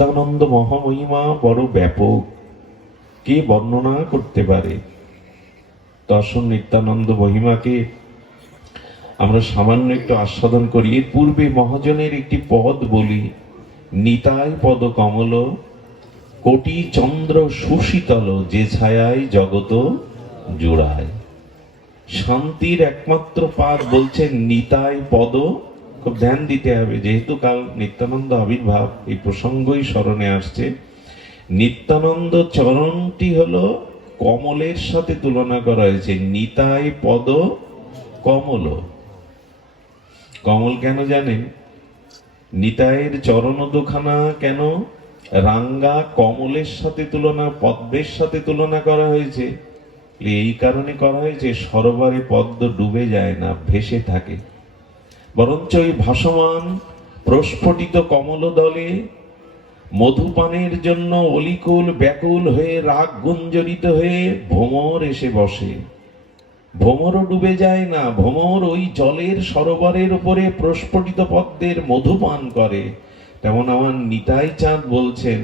নিত্যানন্দ মহামহিমা বড় ব্যাপক, কে বর্ণনা করতে পারে? দর্শন নিত্যানন্দ মহিমাকে আমরা সামান্য একটু আস্বাদন করি। এর পূর্বে মহাজনের একটি পদ বলি। নিতাই পদ কমল, কোটি চন্দ্র সুশীতল, যে ছায়ায় জগত জোড়ায়। শান্তির একমাত্র পাদ বলছেন নিতাই পদ। খুব ধ্যান দিতে হবে, যেহেতু কাল নিত্যানন্দ আবির্ভাব, এই প্রসঙ্গই স্মরণে আসছে। নিত্যানন্দ চরণটি হলো কমলের সাথে তুলনা করা হয়েছে। নিতাই পদ কমল। কমল কেন জানেন? নিতাইয়ের চরণ দুখানা কেন রাঙ্গা কমলের সাথে তুলনা, পদ্মের সাথে তুলনা করা হয়েছে? এই কারণে করা হয়েছে, সরোবরে পদ্ম ডুবে যায় না, ভেসে থাকে। বরঞ্চ ওই ভাসমান প্রস্ফুটিত কমল দলে মধুপানের জন্য অলিকুল ব্যাকুল হয়ে রাগ গুঞ্জরিত হয়ে ভ্রমর এসে বসে। ভ্রমরও ডুবে যায় না, ভ্রমর ওই জলের সরোবরের উপরে প্রস্ফুটিত পদ্মের মধুপান করে। তেমন আমার নিতাই চাঁদ বলছেন,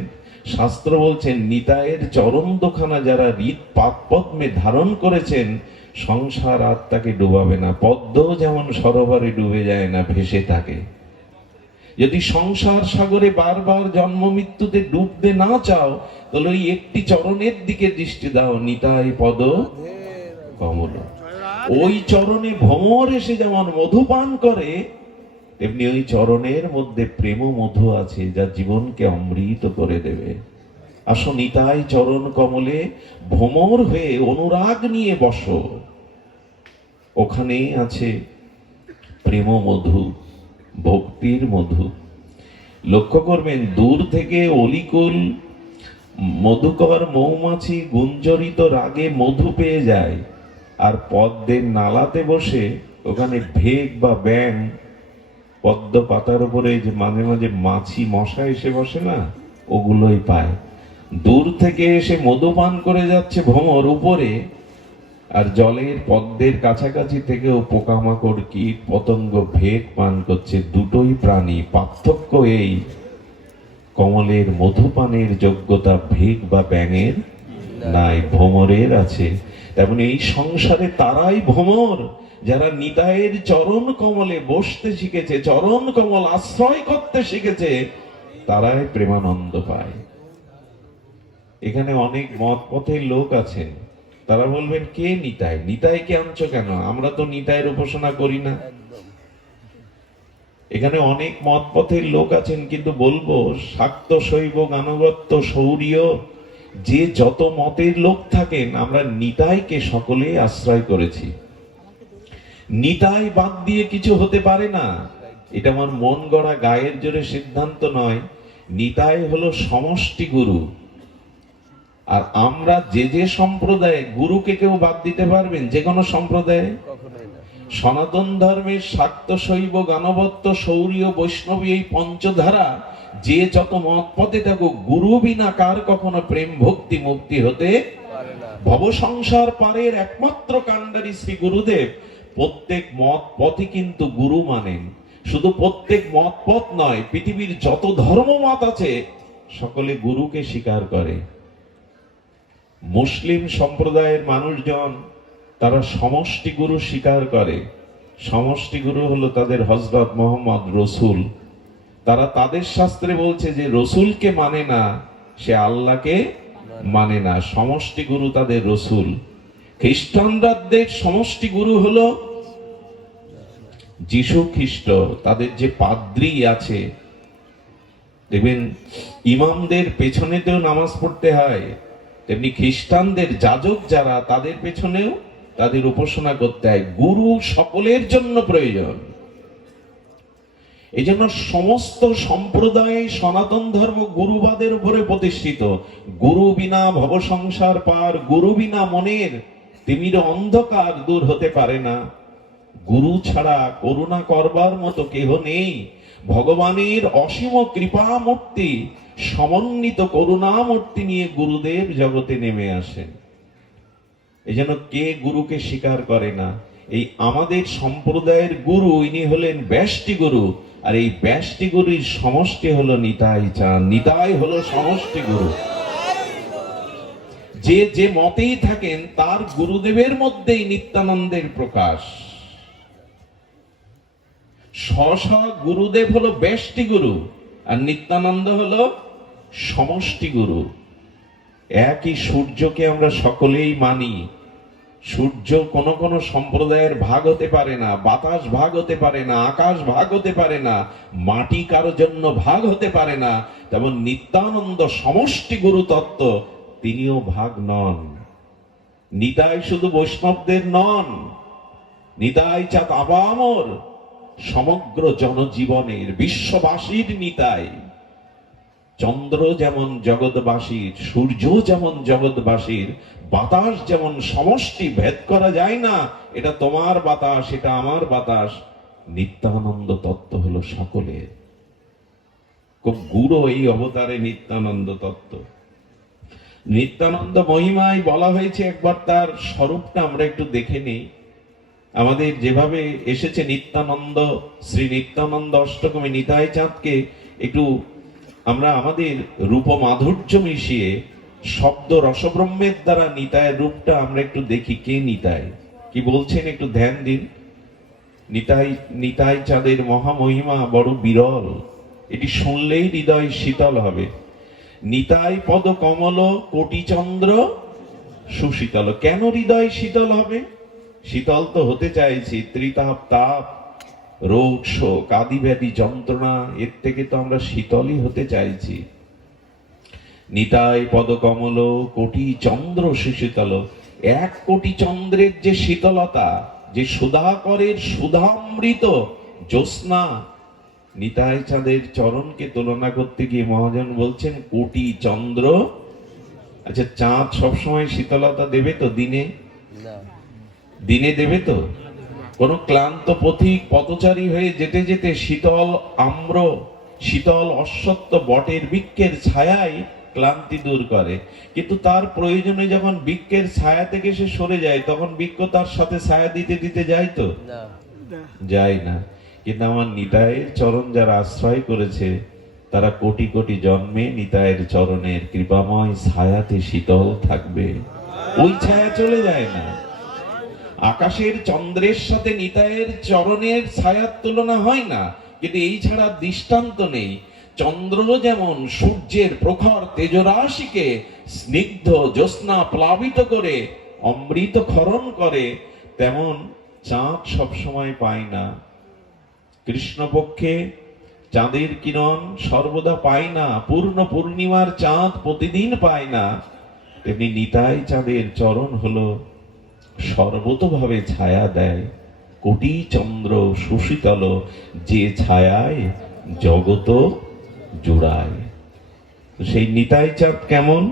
শাস্ত্র বলছেন, নিতাইয়ের চরণ দুখানা যারা হৃদ পাদ পদ্মে ধারণ করেছেন, সংসার আর তাকে ডুবাবে না। পদ্ম যেমন সরোবরে ডুবে যায় না, ভেসে থাকে। যদি সংসার সাগরে বারবার জন্ম মৃত্যুতে ডুবতে না চাও, তাহলে ওই একটি চরণের দিকে দৃষ্টি দাও, নিতাই পদ কমল। ওই চরণে ভ্রমর এসে যেমন মধুপান করে, তেমনি ওই চরণের মধ্যে প্রেম মধু আছে, যা জীবনকে অমৃত করে দেবে। আসো নিতাই চরণ কমলে ভ্রমর হয়ে অনুরাগ নিয়ে বসো। ওখানে আছে প্রেম মধু, ভক্তির মধু। লক্ষ্য করবেন, দূর থেকে অলিকুল মধুকর মৌমাছি গুঞ্জরিত রাগে মধু পেয়ে যায়, আর পদ্মের নালাতে বসে ওখানে ভেক বা ব্যাং, পদ্ম পাতার উপরে যে মাঝে মাঝে মাছি মশা এসে বসে না, ওগুলোই পায়। দূর থেকে এসে মধু পান করে যাচ্ছে ভ্রমর উপরে, আর জলের পদ্মের কাছাকাছি থেকেও পোকামাকড় কীট পতঙ্গ ভেক পান করছে। দুটোই প্রাণী, পার্থক্য এই, কমলের মধুপানের যোগ্যতা ভেক বা ব্যাঙের নাই, ভ্রমরের আছে। তেমন এই সংসারে তারাই ভ্রমর, যারা নিতাইয়ের চরণ কমলে বসতে শিখেছে, চরণ কমল আশ্রয় করতে শিখেছে, তারাই প্রেমানন্দ পায়। এখানে অনেক মত পথের লোক আছেন, তারা বলবেন, কে নিতাই? নিতাইকে আনছো কেন? আমরা তো নিতাইয়ের উপাসনা করি না। এখানে অনেক মত পথের লোক আছেন, কিন্তু বলবো, শাক্ত শৈব গানগত্য সৌরীয় যে যত মতের লোক থাকেন, আমরা নিতাইকে সকলে আশ্রয় করেছি। নিতাই বাদ দিয়ে কিছু হতে পারে না, এটা আমার মন গড়া গায়ের জোরে সিদ্ধান্ত নয়। নিতাই হলো সমষ্টি গুরু। আর আমরা যে যে সম্প্রদায়ে, গুরুকে কেউ বাদ দিতে পারবেন? যে কোনো সম্প্রদায়ে? সনাতন ধর্মের শাক্ত শৈব গানবত্ত সৌরীয় বৈষ্ণবী এই পঞ্চধারা যে যত মত পথে থাকুক, গুরু বিনা কার কখনো প্রেম ভক্তি মুক্তি হতে ভব সংসার পারের একমাত্র কাণ্ডারী শ্রী গুরুদেব প্রত্যেক মত পথই কিন্তু গুরু মানেন। শুধু প্রত্যেক মত পথ নয়, পৃথিবীর যত ধর্ম মত আছে সকলে গুরুকে স্বীকার করে। মুসলিম সম্প্রদায়ের মানুষজন, তারা সমষ্টি গুরু স্বীকার করে। সমষ্টি গুরু হলো তাদের হযরত মুহাম্মদ রসুল। তারা তাদের শাস্ত্রে বলছে যে রসুলকে মানে না, সে আল্লাহকে মানে না। সমষ্টি গুরু তাদের রসুল। খ্রিস্টানদের সমষ্টি গুরু হলো যিশু খ্রিস্ট। তাদের যে পাদ্রী আছে, দেখবেন ইমামদের পেছনেতেও নামাজ পড়তে হয়, তেমনি খ্রিস্টানদের যাজক যারা, তাদের পেছনেও তাদের উপাসনা করতে হয়। গুরু সকলের জন্য প্রয়োজন। এই জন্য সমস্ত সম্প্রদায় সনাতন ধর্ম গুরুবাদের উপরে প্রতিষ্ঠিত। গুরু বিনা ভব সংসার পার, গুরু বিনা মনের তিমির অন্ধকার দূর হতে পারে না। গুরু ছাড়া করুণা করবার মতো কেহ নেই। ভগবানের অসীম কৃপা মূর্তি, সমন্বিত করুণা মূর্তি নিয়ে গুরুদেব জগতে নেমে আসেন। এই জন্য কে গুরুকে স্বীকার করে না? এই আমাদের সম্প্রদায়ের গুরু, ইনি হলেন ব্যষ্টি গুরু। আর এই ব্যষ্টি গুরুর সমষ্টি হলো নিতাই চাঁদ। নিতাই হলো সমষ্টি গুরু। যে যে মতেই থাকেন তার গুরুদেবের মধ্যেই নিত্যানন্দের প্রকাশ। স্ব গুরুদেব হলো ব্যষ্টি গুরু, আর নিত্যানন্দ হলো সমষ্টি গুরু। একই সূর্যকে আমরা সকলেই মানি। সূর্য কোন কোন সম্প্রদায়ের ভাগ হতে পারে না, বাতাস ভাগ হতে পারে না, আকাশ ভাগ হতে পারে না, মাটি কারো জন্য ভাগ হতে পারে না। তেমন নিত্যানন্দ সমষ্টি গুরু তত্ত্ব, তিনিও ভাগ নন। নিতাই শুধু বৈষ্ণবদের নন, নিতাই চাঁদ আপামর সমগ্র জনজীবনের, বিশ্ববাসীর নিতাই। চন্দ্র যেমন জগৎবাসীর, সূর্য যেমন জগৎবাসীর, বাতাস যেমন সমষ্টি, ভেদ করা যায় না এটা তোমার বাতাস, এটা আমার বাতাস। নিত্যানন্দ তত্ত্ব হলো সকলের। খুব গুরু এই অবতারে নিত্যানন্দ তত্ত্ব। নিত্যানন্দ মহিমায় বলা হয়েছে, একবার তার স্বরূপটা আমরা একটু দেখে নিই। আমাদের যেভাবে এসেছে নিত্যানন্দ, শ্রী নিত্যানন্দ অষ্টকমে নিতাই চাঁদকে একটু আমরা আমাদের রূপ মাধুর্য মিশিয়ে শব্দ রসব্রহ্মের দ্বারা নিতায়ের রূপটা আমরা একটু দেখি। কে নিতাই, কি বলছেন একটু ধ্যান দিন। নিতাই, নিতাই চাঁদের মহামহিমা বড় বিরল, এটি শুনলেই হৃদয় শীতল হবে। নিতাই পদ কমল কোটি চন্দ্র সুশীতল। কেন হৃদয় শীতল হবে? শীতল তো হতে চাইছি, ত্রিতাপ তাপ রোগ শোক আদি ব্যাধি যন্ত্রণা, এর থেকে তো আমরা শীতলই হতে চাইছি। নিতাই পদ কমল কোটি চন্দ্র সুশীতল। 1 কোটি চন্দ্রের যে শীতলতা, যে সুধাকরের সুধামৃত জ্যোৎস্না, নিতাই চাঁদের চরণকে তুলনা করতে গিয়ে মহাজন বলছেন কোটি চন্দ্র। আচ্ছা, চাঁদ সবসময় শীতলতা দেবে তো? দিনে দিনে দেবে তো? কোন ক্লান্ত পথিক পথচারী হয়ে যেতে যেতে শীতল আম্র, শীতল অশ্বত্থ বটের বৃক্ষের ছায়ায় ক্লান্তি দূর করে, কিন্তু তার প্রয়োজনে যখন বৃক্ষের ছায়া থেকে সে সরে যায়, তখন বৃক্ষ তার সাথে ছায়া দিতে দিতে যায় তো? যায় না। কিন্তু আমার নিতাইয়ের চরণ যারা আশ্রয় করেছে, তারা কোটি কোটি জন্মে নিতাইয়ের চরণের কৃপাময় ছায়াতে শীতল থাকবে। ওই ছায়া চলে যায় না। আকাশের চন্দ্রের সাথে নিতাইয়ের চরণের ছায়ার তুলনা হয় না, কিন্তু এই ছাড়া দৃষ্টান্ত নেই। চন্দ্র যেমন সূর্যের প্রখর তেজরাশিকে স্নিগ্ধ জ্যোৎস্না প্লাবিত করে অমৃত ক্ষরণ করে, তেমন চাঁদ সবসময় পায় না। কৃষ্ণপক্ষে চাঁদের কিরণ সর্বদা পায় না, পূর্ণ পূর্ণিমার চাঁদ প্রতিদিন পায় না। তেমনি নিতাই চাঁদের চরণ হলো সর্বতভাবে ছায়া দেয়, কোটি চন্দ্র সুশীতল, যে ছায়ায় জগত জুড়ায়। সেই নিতাই চাঁদ কেমন?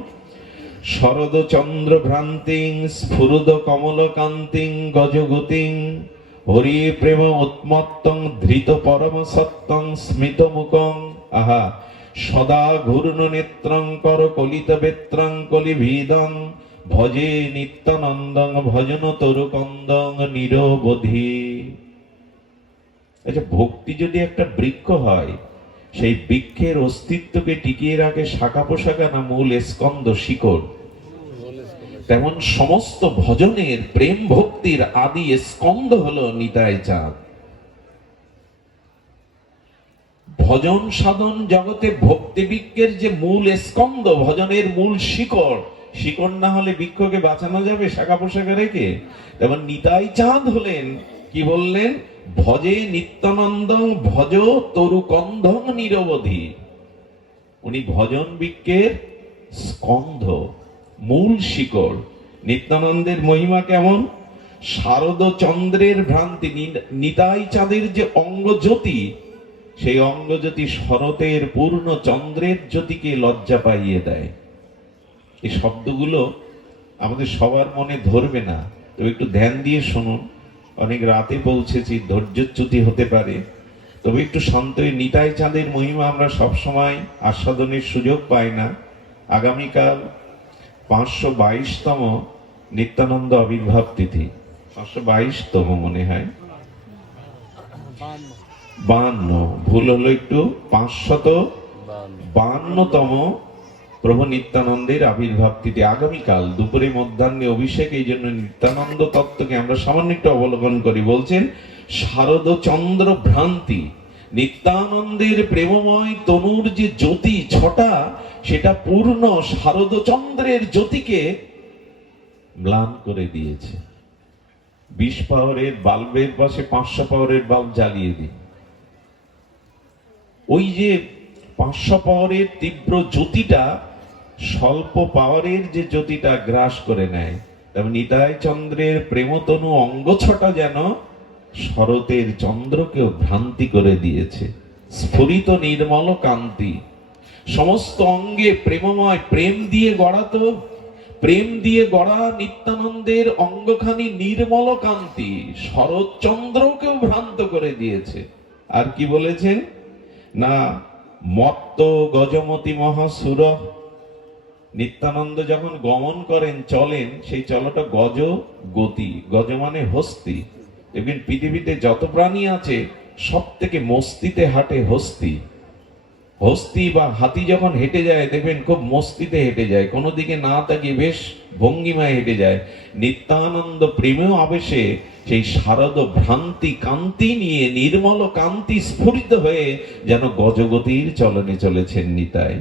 শরদ চন্দ্র ভ্রান্তিং স্ফুরদ কমল কান্তিং গজগতিং হরি প্রেম উন্মত্তং ধৃত পরম সত্যং স্মিত মুখং। আহা, সদা ঘূর্ণ নেত্রং কর কলিত বেত্রং কলিভীদং ভজে নিত্যানন্দং ভজন তরু কন্দং নিরবধি। আচ্ছা, ভক্তি যদি একটা বৃক্ষ হয়, সেই বৃক্ষের অস্তিত্বকে টিকিয়ে রাখে শাখা পোশাখা না মূল স্কন্দ শিকড়? তেমন সমস্ত ভজনের প্রেম ভক্তির আদি স্কন্দ হলো নিতাই চাঁদ। ভজন সাধন জগতে ভক্তি বৃক্ষের যে মূল স্কন্দ, ভজনের মূল শিকড়, শিকড় না হলে বৃক্ষকে বাঁচানো যাবে শাখা পোশাখা রেখে? তেমন নিতাই চাঁদ হলেন, কি বললেন? ভজে নিত্যানন্দং ভজ তরু কন্ধং নিরবধি। উনি ভজন বৃক্ষের স্কন্ধ, মূল শিকড়। নিত্যানন্দের মহিমা কেমন? শারদ চন্দ্রের ভ্রান্তি, নিতাই চাঁদের যে অঙ্গজ্যোতি, সেই অঙ্গজ্যোতি শরতের পূর্ণ চন্দ্রের জ্যোতিকে লজ্জা পাইয়ে দেয়। এই শব্দগুলো আমাদের সবার মনে ধরবে না, তো একটু ধ্যান দিয়ে শুনুন। অনেক রাতে পৌঁছেছি, ধৈর্যচ্যুতি হতে পারে, তবে একটু শান্ত। নিতাই চাঁদের মহিমা আমরা সবসময় আস্বাদনের সুযোগ পাই না। আগামীকাল 522তম নিত্যানন্দ আবির্ভাব তিথি, 522তম মনে হয়, 52, ভুল হলো একটু, 552তম প্রভু নিত্যানন্দের আবির্ভাব তিথি আগামীকাল দুপুরে মধ্যাহ্নে অভিষেক। এই জন্য নিত্যানন্দ তত্ত্বকে আমরা সামান্য একটু অবলোকন করি। বলছেন শারদচন্দ্র ভ্রান্তি, নিত্যানন্দের প্রেমময় তনুর যে জ্যোতি ছটা, সেটা পূর্ণ শারদচন্দ্রের জ্যোতিকে ম্লান করে দিয়েছে। 20 পাওয়ারের বাল্বের পাশে 500 পাওয়ারের বাল্ব জ্বালিয়ে দিন, ওই যে 500 পাওয়ারের তীব্র জ্যোতিটা স্বল্প পাওয়ারের যে জ্যোতিটা গ্রাস করে নেয়। তবে নিতাই চন্দ্রের প্রেমতনু অঙ্গ ছটা যেন শরতের চন্দ্রকেও ভ্রান্তি করে দিয়েছে। স্ফুরিত নির্মল কান্তি, সমস্ত অঙ্গে প্রেমময়, প্রেম দিয়ে গড়া, তো প্রেম দিয়ে গড়া নিত্যানন্দের অঙ্গখানি নির্মল কান্তি শরৎচন্দ্রকেও ভ্রান্ত করে দিয়েছে। আর কি বলেছেন না, মত্ত গজমতি মহাসুর। নিত্যানন্দ যখন গমন করেন, চলেন, সেই চলটা গজ গতি, গজ মানে হস্তি। দেখবেন পৃথিবীতে যত প্রাণী আছে সব থেকে মস্তিতে হাঁটে হস্তি। হস্তি বা হাতি যখন হেঁটে যায় দেখবেন খুব মস্তিতে হেঁটে যায়, কোনো দিকে না তাকিয়ে বেশ ভঙ্গিমায় হেঁটে যায়। নিত্যানন্দ প্রেমেও আবেশে সেই শারদ ভ্রান্তি কান্তি নিয়ে নির্মল কান্তি স্ফুরিত হয়ে যেন গজগতির চলনে চলেছেন নিতাই।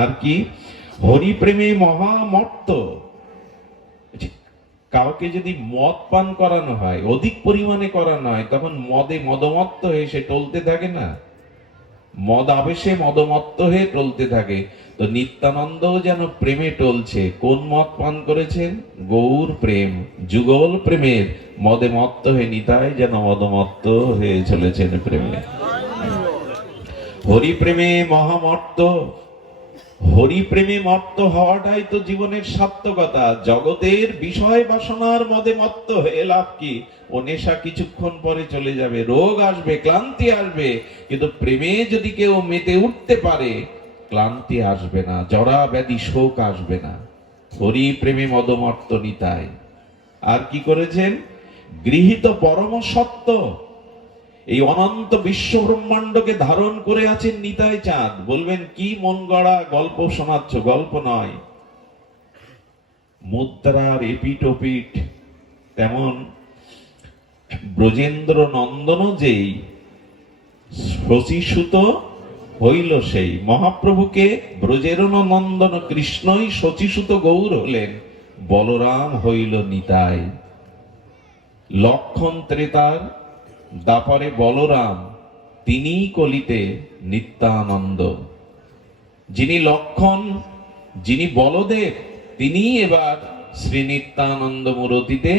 আর কি, হরি প্রেমে মহামত্ত। কাউকে যদি মদ পান করানো হয়, অধিক পরিমাণে করানো হয়, তখন মদে মদমত্ত হয়ে সে টলতে থাকে না, মদ আবেশে মদমত্ত হয়ে টলতে থাকে। তো নিত্যানন্দও যেন প্রেমে টলছে। কোন মদ পান করেছেন? গৌর প্রেম, যুগল প্রেমের মদে মত্ত হয়ে নিতাই যেন মদমত্ত হয়ে চলেছেন প্রেমে। হরি প্রেমে মহামত্ত, হরি প্রেমে মত্ত হওয়াটাই তো জীবনের সার্থকতা। জগতের বিষয় বাসনার মদে মত্ত হয়ে লাভ কি? ও নেশা কিছুক্ষণ পরে চলে যাবে, রোগ আসবে, ক্লান্তি আসবে, কিন্তু প্রেমে যদি কেউ মেতে উঠতে পারে, ক্লান্তি আসবে না, জরা ব্যাধি শোক আসবে না। হরি প্রেমে মদমত্ত নিতাই। আর কি করেছেন? গৃহীত পরম সত্য, এই অনন্ত বিশ্ব ব্রহ্মাণ্ডকে ধারণ করে আছেন নিতাই চাঁদ। বলবেন কি মন গড়া গল্প শোনাচ্ছ? গল্প নয়, মুদ্রার এপিঠ ওপিঠ। তেমন ব্রজেন্দ্র নন্দন যেই শচীসুত হইল সেই। মহাপ্রভুকে ব্রজের নন্দন কৃষ্ণই শচীসুত গৌর হলেন, বলরাম হইল নিতাই। লক্ষণ ত্রেতার দাপরে বলরাম, তিনি কলিতে নিত্যানন্দ। যিনি লক্ষণ, যিনি বলদেব, তিনি এবার শ্রী নিত্যানন্দ মূরতিতে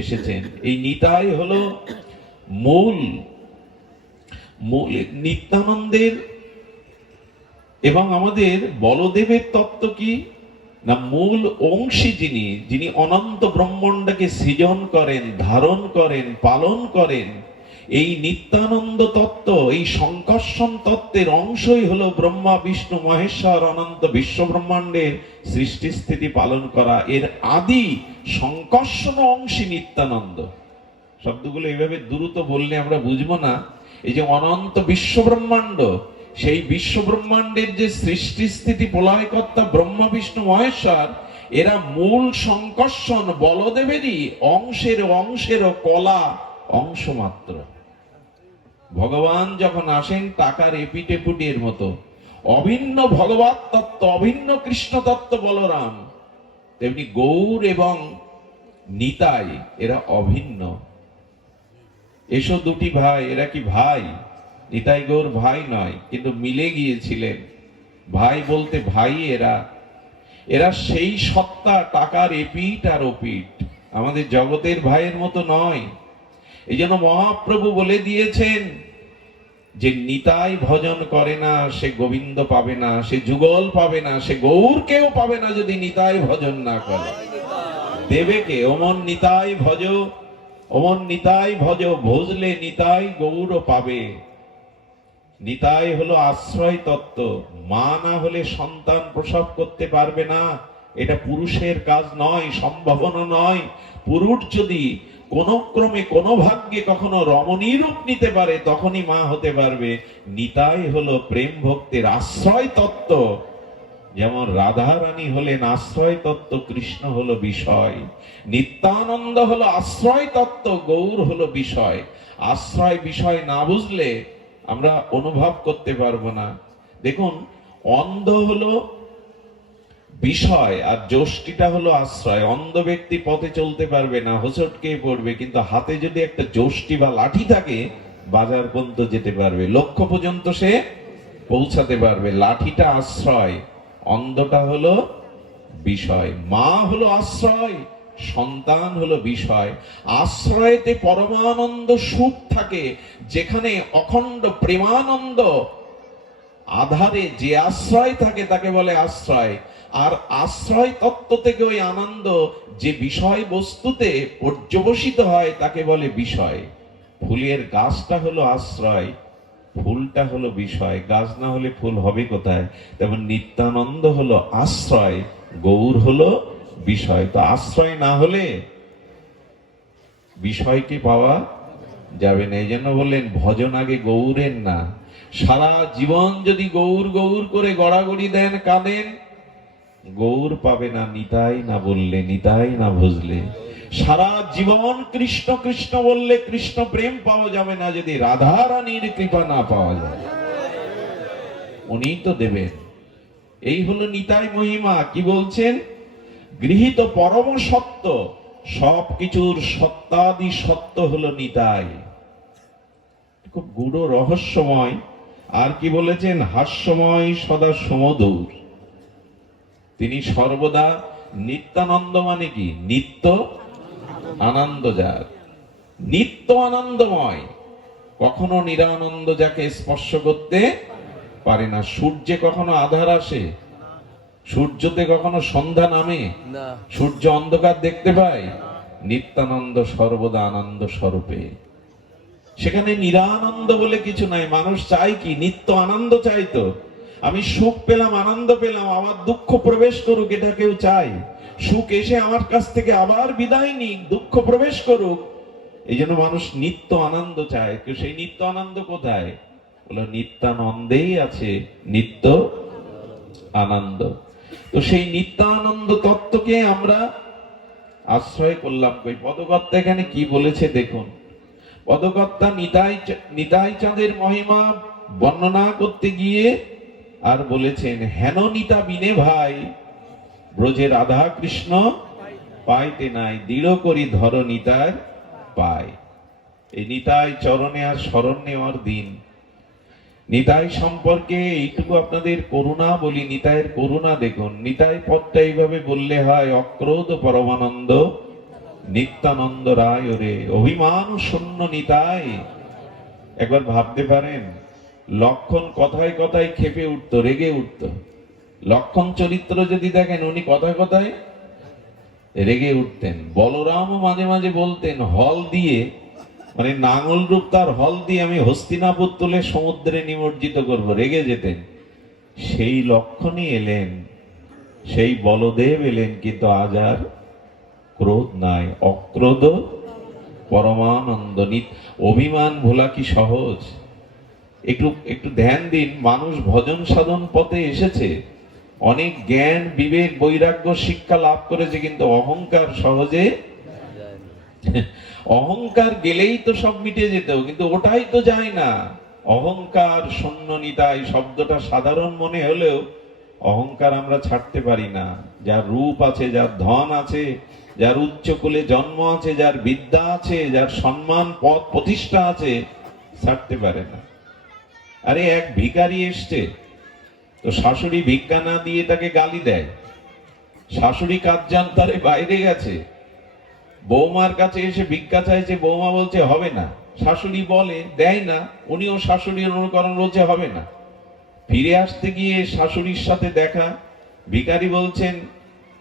এসেছেন। এই নিতাই হলো মূল নিত্যানন্দের। এবং আমাদের বলদেবের তত্ত্ব কি না, মূল অংশী যিনি, যিনি অনন্ত ব্রহ্মাণ্ডকে সৃজন করেন, ধারণ করেন, পালন করেন। এই নিত্যানন্দ তত্ত্ব, এই সংকর্ষণ তত্ত্বের অংশই হলো ব্রহ্মা বিষ্ণু মহেশ্বর অনন্ত বিশ্ব ব্রহ্মাণ্ডের সৃষ্টি স্থিতি পালন করা। এর আদি সংকর্ষণ অংশী নিত্যানন্দ। শব্দগুলো এইভাবে দ্রুত বললে আমরা বুঝবো না। এই যে অনন্ত বিশ্ব ব্রহ্মাণ্ড, সেই বিশ্ব ব্রহ্মাণ্ডের যে সৃষ্টি স্থিতি প্রলয়কর্তা ব্রহ্মা বিষ্ণু মহেশ্বর, এরা মূল সংকর্ষণ বলদেবেরই অংশের কলা অংশ মাত্র। ভগবান যখন আসেন টাকার এপিটেপুটির মতো, অভিন্ন ভগবত তত্ত্ব, অভিন্ন কৃষ্ণ তত্ত্ব বলরাম, তেমনি গৌর এবং নিতাই এরা অভিন্ন। এসো দুটি ভাই, এরা কি ভাই? নিতাই গৌর ভাই নয়, কিন্তু মিলে গিয়েছিলেন। ভাই বলতে ভাই এরা, এরা সেই সত্তা, টাকার এপিঠ আর ওপিঠ, আমাদের জগতের ভাইয়ের মতো নয়। এই জন্য মহাপ্রভু বলে দিয়েছেন যে নিতাই ভজন করে না সে গোবিন্দ পাবে না, সে যুগল পাবে না, সে গৌরকেও পাবে না যদি নিতাই ভজন না করে। দেবে কে? ওমন নিতাই ভজ, ওমন নিতাই ভজ, ভজলে নিতাই গৌর পাবে। নিতাই হলো আশ্রয় তত্ত্ব। মা না হলে সন্তান প্রসব করতে পারবে না, এটা পুরুষের কাজ নয়, সম্ভাবনা নয়। পুরুষ যদি কোন ক্রমে কোন ভাগ্যে কখনো রমণী রূপ নিতে পারে, তখনই মা হতে পারবে। নিতাই হলো প্রেম ভক্তির আশ্রয় তত্ত্ব। যেমন রাধা রানী হলেন আশ্রয় তত্ত্ব, কৃষ্ণ হলো বিষয়। নিত্যানন্দ হলো আশ্রয় তত্ত্ব, গৌর হলো বিষয়। আশ্রয় বিষয় না বুঝলে আমরা অনুভব করতে পারবো না। দেখুন, অন্ধ হলো বিষয় আর যষ্টিটা হলো আশ্রয়। অন্ধ ব্যক্তি পথে চলতে পারবে না, হোঁচটকে পড়বে, কিন্তু হাতে যদি একটা যষ্টি বা লাঠি থাকে বাজার পর্যন্ত যেতে পারবে, লক্ষ্য পর্যন্ত সে পৌঁছাতে পারবে। লাঠিটা আশ্রয়, অন্ধটা হলো বিষয়। মা হলো আশ্রয়, সন্তান হলো বিষয়। আশ্রয়েতে পরমানন্দ সুখ থাকে, যেখানে অখণ্ড প্রেমানন্দ আধারে যে আশ্রয় থাকে তাকে বলে আশ্রয়। আর আশ্রয় তত্ত্ব থেকে ওই আনন্দ যে বিষয় বস্তুতে পর্যবসিত হয় তাকে বলে বিষয়। ফুলের গাছটা হলো আশ্রয়, ফুলটা হলো বিষয়। গাছ না হলে ফুল হবে কোথায়? তেমন নিত্যানন্দ হলো আশ্রয়, গৌর হলো বিষয়। তো আশ্রয় না হলে বিষয়কে পাওয়া যাবে না। এই জন্য বললেন ভজন আগে গৌরের না। সারা জীবন যদি গৌর গৌর করে গড়াগড়ি দেন, কাঁদেন, গৌর পাবে না নিতাই না বললে, নিতাই না বুঝলে। সারা জীবন কৃষ্ণ কৃষ্ণ বললে কৃষ্ণ প্রেম পাওয়া যাবে না যদি রাধা রানীর কৃপা না পাওয়া যায়। উনি তো দেবেন। এই হলো নিতাই মহিমা। কি বলছেন? গৃহীত পরম সত্য, সবকিছুর সত্যাদি সত্য হলো নিতাই। খুব গূঢ় রহস্যময়। আর কি বলেছেন? হাস্যময় সদা সমধুর। তিনি সর্বদা নিত্যানন্দ। মানে কি? নিত্য আনন্দ যার, নিত্য আনন্দময়। কখনো নিরানন্দ যাকে স্পর্শ করতে পারে না। সূর্যে কখনো আধার আসে? সূর্যতে কখনো সন্ধ্যা নামে? সূর্য অন্ধকার দেখতে পায়? নিত্যানন্দ সর্বদা আনন্দ স্বরূপে। সেখানে নিরানন্দ বলে কিছু নাই। মানুষ চাই কি? নিত্য আনন্দ চাইতো। আমি সুখ পেলাম, আনন্দ পেলাম, আবার দুঃখ প্রবেশ করুক, এটা কেউ চায়? সুখ এসে আমার কাছ থেকে আবার বিদায় নিক, দুঃখ প্রবেশ করুক। এই জন্য মানুষ নিত্য আনন্দ চায়। তো সেই নিত্য আনন্দ কোথায়? বলো নিত্যানন্দেই আছে নিত্য আনন্দ। তো সেই নিত্যানন্দ তত্ত্বকে আমরা আশ্রয় করলাম। কই পদকর্তা এখানে কি বলেছে দেখুন। পদকর্তা নিতাই চাঁদের মহিমা বর্ণনা করতে গিয়ে আর বলেছেন, হেন নিতা বিনে ভাই ব্রজে রাধা কৃষ্ণ পাইতে নাই, দৃঢ় করি ধর নিতাই পায়। এই নিতাই চরণে আর শরণ নেওয়ার দিন। নিতাই সম্পর্কে এইটুকু আপনাদের করুণা বলি, নিতাইয়ের করুণা দেখুন। নিতাই পদটা এইভাবে বললে হয়, অক্রোধ পরমানন্দ নিত্যানন্দ রায় ওরে অভিমান শূন্য নিতাই। একবার ভাবতে পারেন, লক্ষণ কথায় কথায় খেপে উঠতো, রেগে উঠতো। লক্ষণ চরিত্র যদি দেখেন, উনি কথায় কথায় রেগে উঠতেন। বলরামও মাঝে মাঝে বলতেন, হল দিয়ে, মানে নাঙল রূপ তার, হল দিয়ে আমি হস্তিনাপুর তুলে সমুদ্রে নিমজ্জিত করব, রেগে যেতেন। সেই লক্ষণই এলেন, সেই বলদেব এলেন, কিন্তু আজ আর ক্রোধ নাই, অক্রোধ পরমানন্দ। অভিমান ভোলা কি সহজ? একটু একটু ধ্যান দিন। মানুষ ভজন সাধন পথে এসেছে, অনেক জ্ঞান বিবেক বৈরাগ্য শিক্ষা লাভ করেছে, কিন্তু অহংকার সহজে, অহংকার গেলেই তো সব মিটে যেত, কিন্তু ওটাই তো যায় না। অহংকার শূন্য নিতাই শব্দটা সাধারণ মনে হলেও অহংকার আমরা ছাড়তে পারি না। যার রূপ আছে, যার ধন আছে, যার উচ্চ কুলে জন্ম আছে, যার বিদ্যা আছে, যার সম্মান পদ প্রতিষ্ঠা আছে, ছাড়তে পারে না। আরে এক ভিখারি এসছে, তো শাশুড়ি ভিক্ষা না দিয়ে তাকে গালি দেয়। শাশুড়ি কাজ জানতারে বাইরে গেছে, বৌমার কাছে এসে ভিক্ষা চাইছে, বৌমা বলছে হবে না। শাশুড়ি বলে, দেয় না, উনিও শাশুড়ির অনুকরণ, বলছে হবে না। ফিরে আসতে গিয়ে শাশুড়ির সাথে দেখা, ভিখারি বলছেন,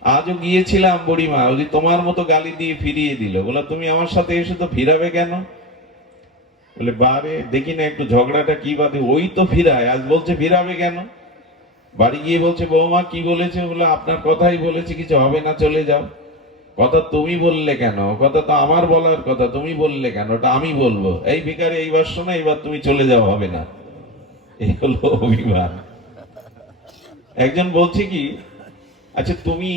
আজও গিয়েছিলাম বুড়িমা, ওই তোমার মতো গালি দিয়ে ফিরিয়ে দিল। বলে, তুমি আমার সাথে এসে তো ফিরাবে কেন? বলে, বারে দেখি না একটু ঝগড়াটা কি বাদে, ওই তো ফিরায়, আজ বলছে ফিরাবে কেন? বাড়ি গিয়ে বলছে, বৌমা কি বলেছে? বলে, আপনার কথাই বলেছে, কিছু হবে না, চলে যাও। কথা তুমি বললে কেন, কথা তো আমার বলার কথা, তুমি বললে কেন, ওটা আমি বলবো। এই ভিখারি এইবার শোনো, এইবার তুমি চলে যাও, হবে না। এই হলো অভিমান। একজন বলছে কি, আচ্ছা তুমি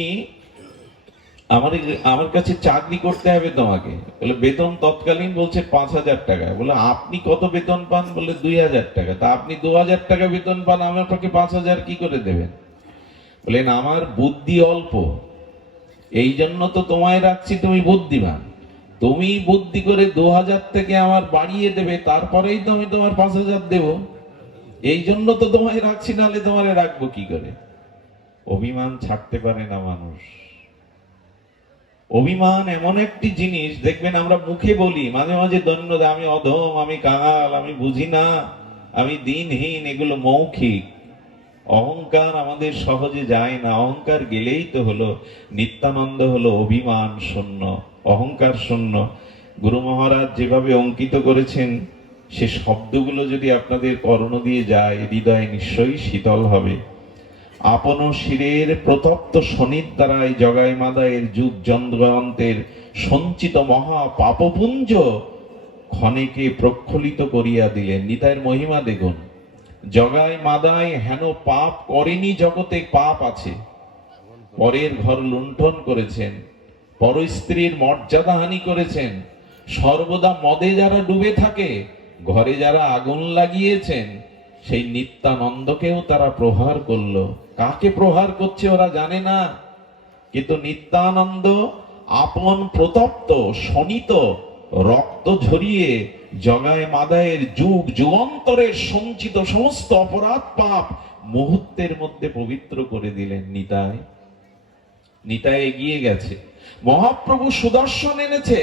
আমার আমার কাছে চাকরি করতে হবে তোমাকে। বলে বেতন তৎকালীন বলছে 5,000 টাকা। বলে আপনি কত বেতন পান? বলে 2,000 টাকা। তা আপনি 2,000 টাকা বেতন পান, আমাকে 5,000 কি করে দেবেন? বলেন আমার বুদ্ধি অল্প, এই জন্য তো তোমায় রাখছি, তুমি বুদ্ধিমান। তুমি বুদ্ধি করে 2,000 থেকে আমার বাড়িয়ে দেবে, তারপরেই তো আমি তোমার 5,000 দেব। এই জন্য তো তোমায় রাখছি, নাহলে তোমারে রাখবো কি করে? অভিমান ছাড়তে পারে না মানুষ। অভিমান এমন একটি জিনিস, দেখবেন আমরা মুখে বলি মাঝে মাঝে ধন্যবাদ, আমি অধম, আমি কাঙাল, আমি বুঝি না, আমি দিনহীন, এগুলো মৌখিক। অহংকার আমাদের সহজে যায় না। অহংকার গেলেই তো হলো নিত্যানন্দ, হলো অভিমান শূন্য, অহংকার শূন্য। গুরু মহারাজ যেভাবে অঙ্কিত করেছেন, সে শব্দগুলো যদি আপনাদের কর্ণ দিয়ে যায়, হৃদয় নিশ্চয়ই শীতল হবে। আপন শিরের প্রতপ্ত শনির দ্বারাই জগাই মাদায়ের যুগ জন্মান্তের সঞ্চিত মহা পাপপুঞ্জ ক্ষণেকে প্রক্ষলিত করিয়া দিলেন। নিতাইয়ের মহিমা দেখুন। জগাই মাদাই হেন পাপ করেনি, জগতে পাপ আছে। পরের ঘর লুণ্ঠন করেছেন, পর স্ত্রীর মর্যাদা হানি করেছেন, সর্বদা মদে যারা ডুবে থাকে, ঘরে যারা আগুন লাগিয়েছেন, সেই নিত্যানন্দকেও তারা প্রহার করলো। কাকে প্রহার করছে ওরা জানে না, কিন্তু নিত্যানন্দ আপন প্রতপ্ত শনিত রক্ত ঝরিয়ে জগায় মাদায়ের যুগ যুগান্তরের সঞ্চিত সমস্ত অপরাধ পাপ মুহূর্তের মধ্যে পবিত্র করে দিলেন। নিতাই নিতাই এগিয়ে গেছে। মহাপ্রভু সুদর্শন এনেছে।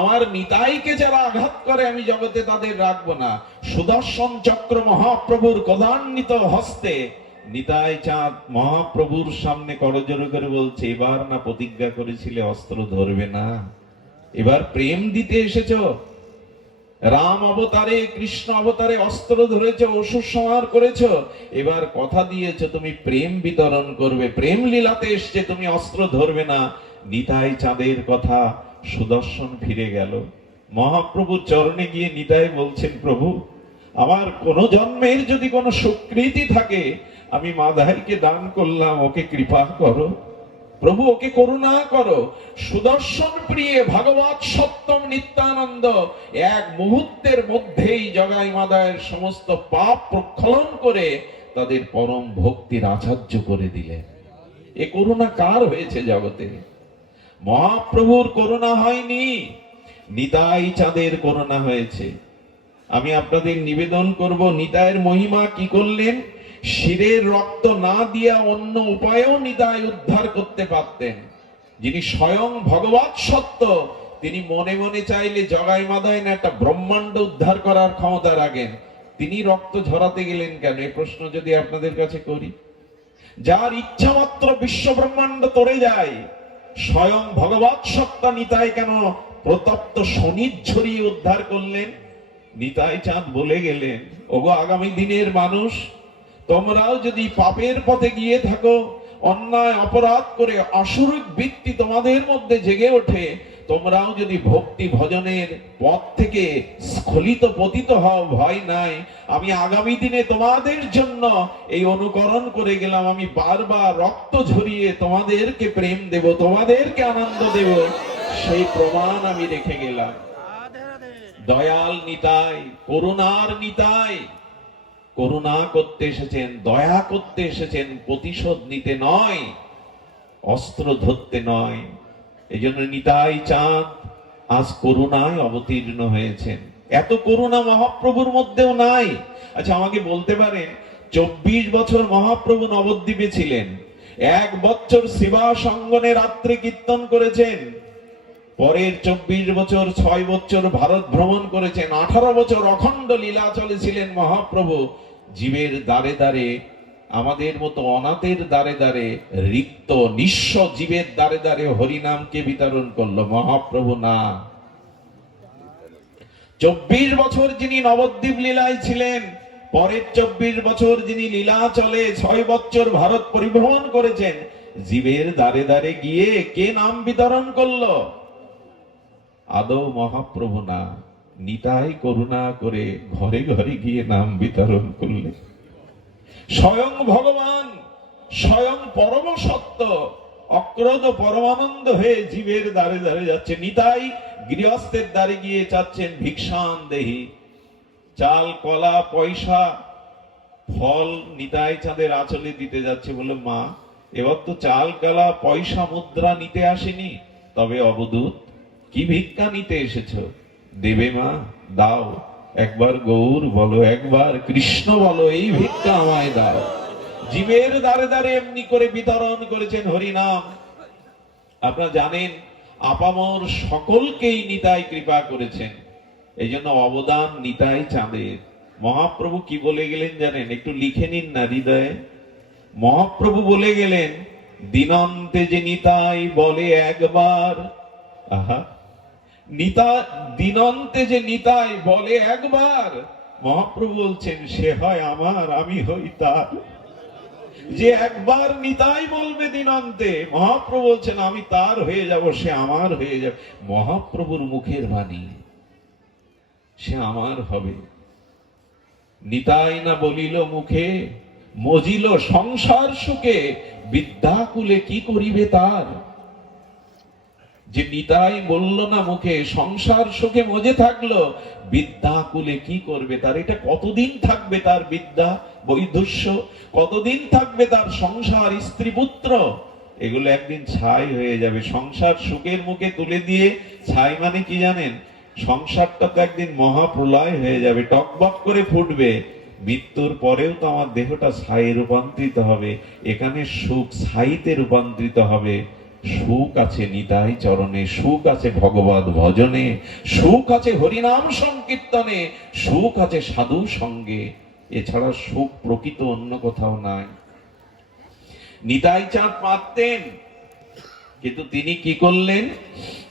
আমার নিতাইকে যারা আঘাত করে আমি জগতে তাদের রাখবো না। সুদর্শন চক্র মহাপ্রভুর গদান্বিত হস্তে নিতাই চাঁদ মহাপ্রভুর সামনে করজোড়ে করে বলছে, এবার না প্রতিজ্ঞা করেছিলে অস্ত্র ধরবে না, এবার প্রেম দিতে এসেছ। রাম অবতারে কৃষ্ণ অবতারে অস্ত্র ধরেছ, অসুর সংহার করেছ, এবার কথা দিয়েছ তুমি প্রেম বিতরণ করবে, প্রেম লীলাতে এসছে, তুমি অস্ত্র ধরবে না। নিতাই চাঁদের কথা সুদর্শন ফিরে গেল। মহাপ্রভুর চরণে গিয়ে নিতাই বলছেন, প্রভু আমার কোন জন্মের যদি কোনো সুকৃতি থাকে, আমি মাদাইকে দান করলাম, ওকে কৃপা করো প্রভু, ওকে করুণা করো। সুদর্শন প্রিয়ে ভাগবত সত্যম নিত্যানন্দ এক মুহূর্তের মধ্যেই জগাই মাদায়ের সমস্ত পাপ প্রক্ষালন করে তাদের পরম ভক্তির আচার্য করে দিলেন। এ করুণা কার হয়েছে জগতে? মহাপ্রভুর করুণা হয়নি, নিতাই চাঁদের করুণা হয়েছে। আমি আপনাদের নিবেদন করব, নিতাইয়ের মহিমা কি করলেন। শিরের রক্ত না দিয়া অন্য উপায়েও নিতাই উদ্ধার করতে পারতেন। যিনি স্বয়ং ভগবৎ সত্য, তিনি মনে মনে চাইলে জগাই মাদায় না একটা ব্রহ্মাণ্ড উদ্ধার করার ক্ষমতা রাখেন। তিনি রক্ত ঝরাতে গেলেন কেন? এই প্রশ্ন যদি আপনাদের কাছে করি। যার ইচ্ছা মাত্র বিশ্ব ব্রহ্মাণ্ড তরে যায়, স্বয়ং ভগবৎ সত্তা নিতাই কেন প্রতপ্ত শনি ঝরিয়ে উদ্ধার করলেন? নিতাই চাঁদ বলে গেলেন, ওগো আগামী দিনের মানুষ, তোমরাও যদি পাপের পথে গিয়ে থাকো, অন্যায় অপরাধ করে অসুরিক বৃত্তি তোমাদের মধ্যে জেগে ওঠে, তোমরাও যদি ভক্তি ভজনের পথ থেকে স্খলিত পতিত হও, ভয় নাই। আমি আগামী দিনে তোমাদের জন্য এই অনুকরণ করে গেলাম। আমি বারবার রক্ত ঝরিয়ে তোমাদেরকে প্রেম দেব, তোমাদেরকে আনন্দ দেব, সেই প্রমাণ আমি রেখে গেলাম। দয়াল নিতাই, করুণার নিতাই, করুণা করতে এসেছেন, দয়া করতে এসেছেন, প্রতিশোধ নিতে নয়, অস্ত্র ধরতে নয়। এই জন্য নিতাই চাঁদ আজ করুণায় অবতীর্ণ হয়েছেন। এত করুণা মহাপ্রভুর মধ্যেও নাই। আচ্ছা আমাকে বলতে পারেন, 24 বছর মহাপ্রভু নবদ্বীপে ছিলেন, 1 বছর সেবা সঙ্গনে রাত্রে কীর্তন করেছেন, পরের 24 বছর 6 বছর ভারত ভ্রমণ করেছেন, 18 বছর অখণ্ড লীলা চলেছিলেন মহাপ্রভু। জীবের দ্বারে দ্বারে, আমাদের মতো অনাথের দ্বারে দ্বারে, রিক্ত নিঃস্ব জীবের দ্বারে দ্বারে হরিনামকে বিতরণ করলো মহাপ্রভু না। 24 বছর যিনি নবদ্বীপ লীলায় ছিলেন, পরের 24 বছর যিনি লীলা চলে 6 বছর ভারত পরিভ্রমণ করেছেন, জীবের দ্বারে দ্বারে গিয়ে কে নাম বিতরণ করলো? আদৌ মহাপ্রভু না, নিতাই করুণা করে ঘরে ঘরে গিয়ে নাম বিতরণ করলেন। স্বয়ং ভগবান, স্বয়ং পরম সত্য অক্রোধ পরমানন্দ হয়ে জীবের দ্বারে দ্বারে যাচ্ছে। নিতাই গৃহস্থের দ্বারে গিয়ে চাচ্ছেন ভিক্ষান দেহি, চাল কলা পয়সা ফল নিতাই চাঁদের আঁচলে দিতে যাচ্ছে। বলে, মা এবার তো চাল কলা পয়সা মুদ্রা নিতে আসেনি, তবে অবধূত কি ভিক্ষা নিতে এসেছো? দেবে মা, দাও, একবার গৌর বলো, একবার কৃষ্ণ বলো, এই ভিক্ষা আমায় দাও। জীবের দ্বারে দ্বারে এমনি করে বিতরণ করেছেন হরিনাম। আপনারা জানেন আপামর সকলকেই নিতাই কৃপা করেছেন, এই জন্য অবদান নিতাই চাঁদের। মহাপ্রভু কি বলে গেলেন জানেন? একটু লিখে নিন না হৃদয়ে। মহাপ্রভু বলে গেলেন, দিনন্তে যে নিতাই বলে একবার, আহা, নিতা দিনন্তে যে নিতাই বলে একবার, মহাপ্রভু বলছেন সে হয় আমার, আমি হই তার। যে একবার নিতাই বলবে দিনন্তে, মহাপ্রভু বলছেন আমি তার হয়ে যাব, সে আমার হয়ে যাবে। মহাপ্রভুর মুখের বাণী, সে আমার হবে। নিতাই না বলিল মুখে, মজিল সংসার সুখে, বিদ্যাকুলে কি করিবে তার? যে নিতাই বলল না মুখে, সংসার সুখে মজে থাকলো, বিদ্যাকুলে কি করবে তার? এটা কতদিন থাকবে তার বিদ্যা বৈধস্য? কতদিন থাকবে তার সংসার স্ত্রী পুত্র? এগুলো একদিন ছাই হয়ে যাবে। সংসার সুখের মুখে তুলে দিয়ে, ছাই মানে কি জানেন? সংসারটা তো একদিন মহাপ্রলয় হয়ে যাবে, টকবক করে ফুটবে। মৃত্যুর পরেও তো আমার দেহটা ছাইয়ে রূপান্তরিত হবে, এখানে সুখ ছাইতে রূপান্তরিত হবে। সুখ আছে নিতাই চরণে, সুখ আছে ভগবত ভজনে, সুখ আছে হরিনাম সংকীর্তনে, সুখ আছে সাধু সঙ্গে। এছাড়া সুখ প্রকৃত অন্য কোথাও নাই। নিতাই চাঁদ পারতেন, কিন্তু তিনি কি করলেন?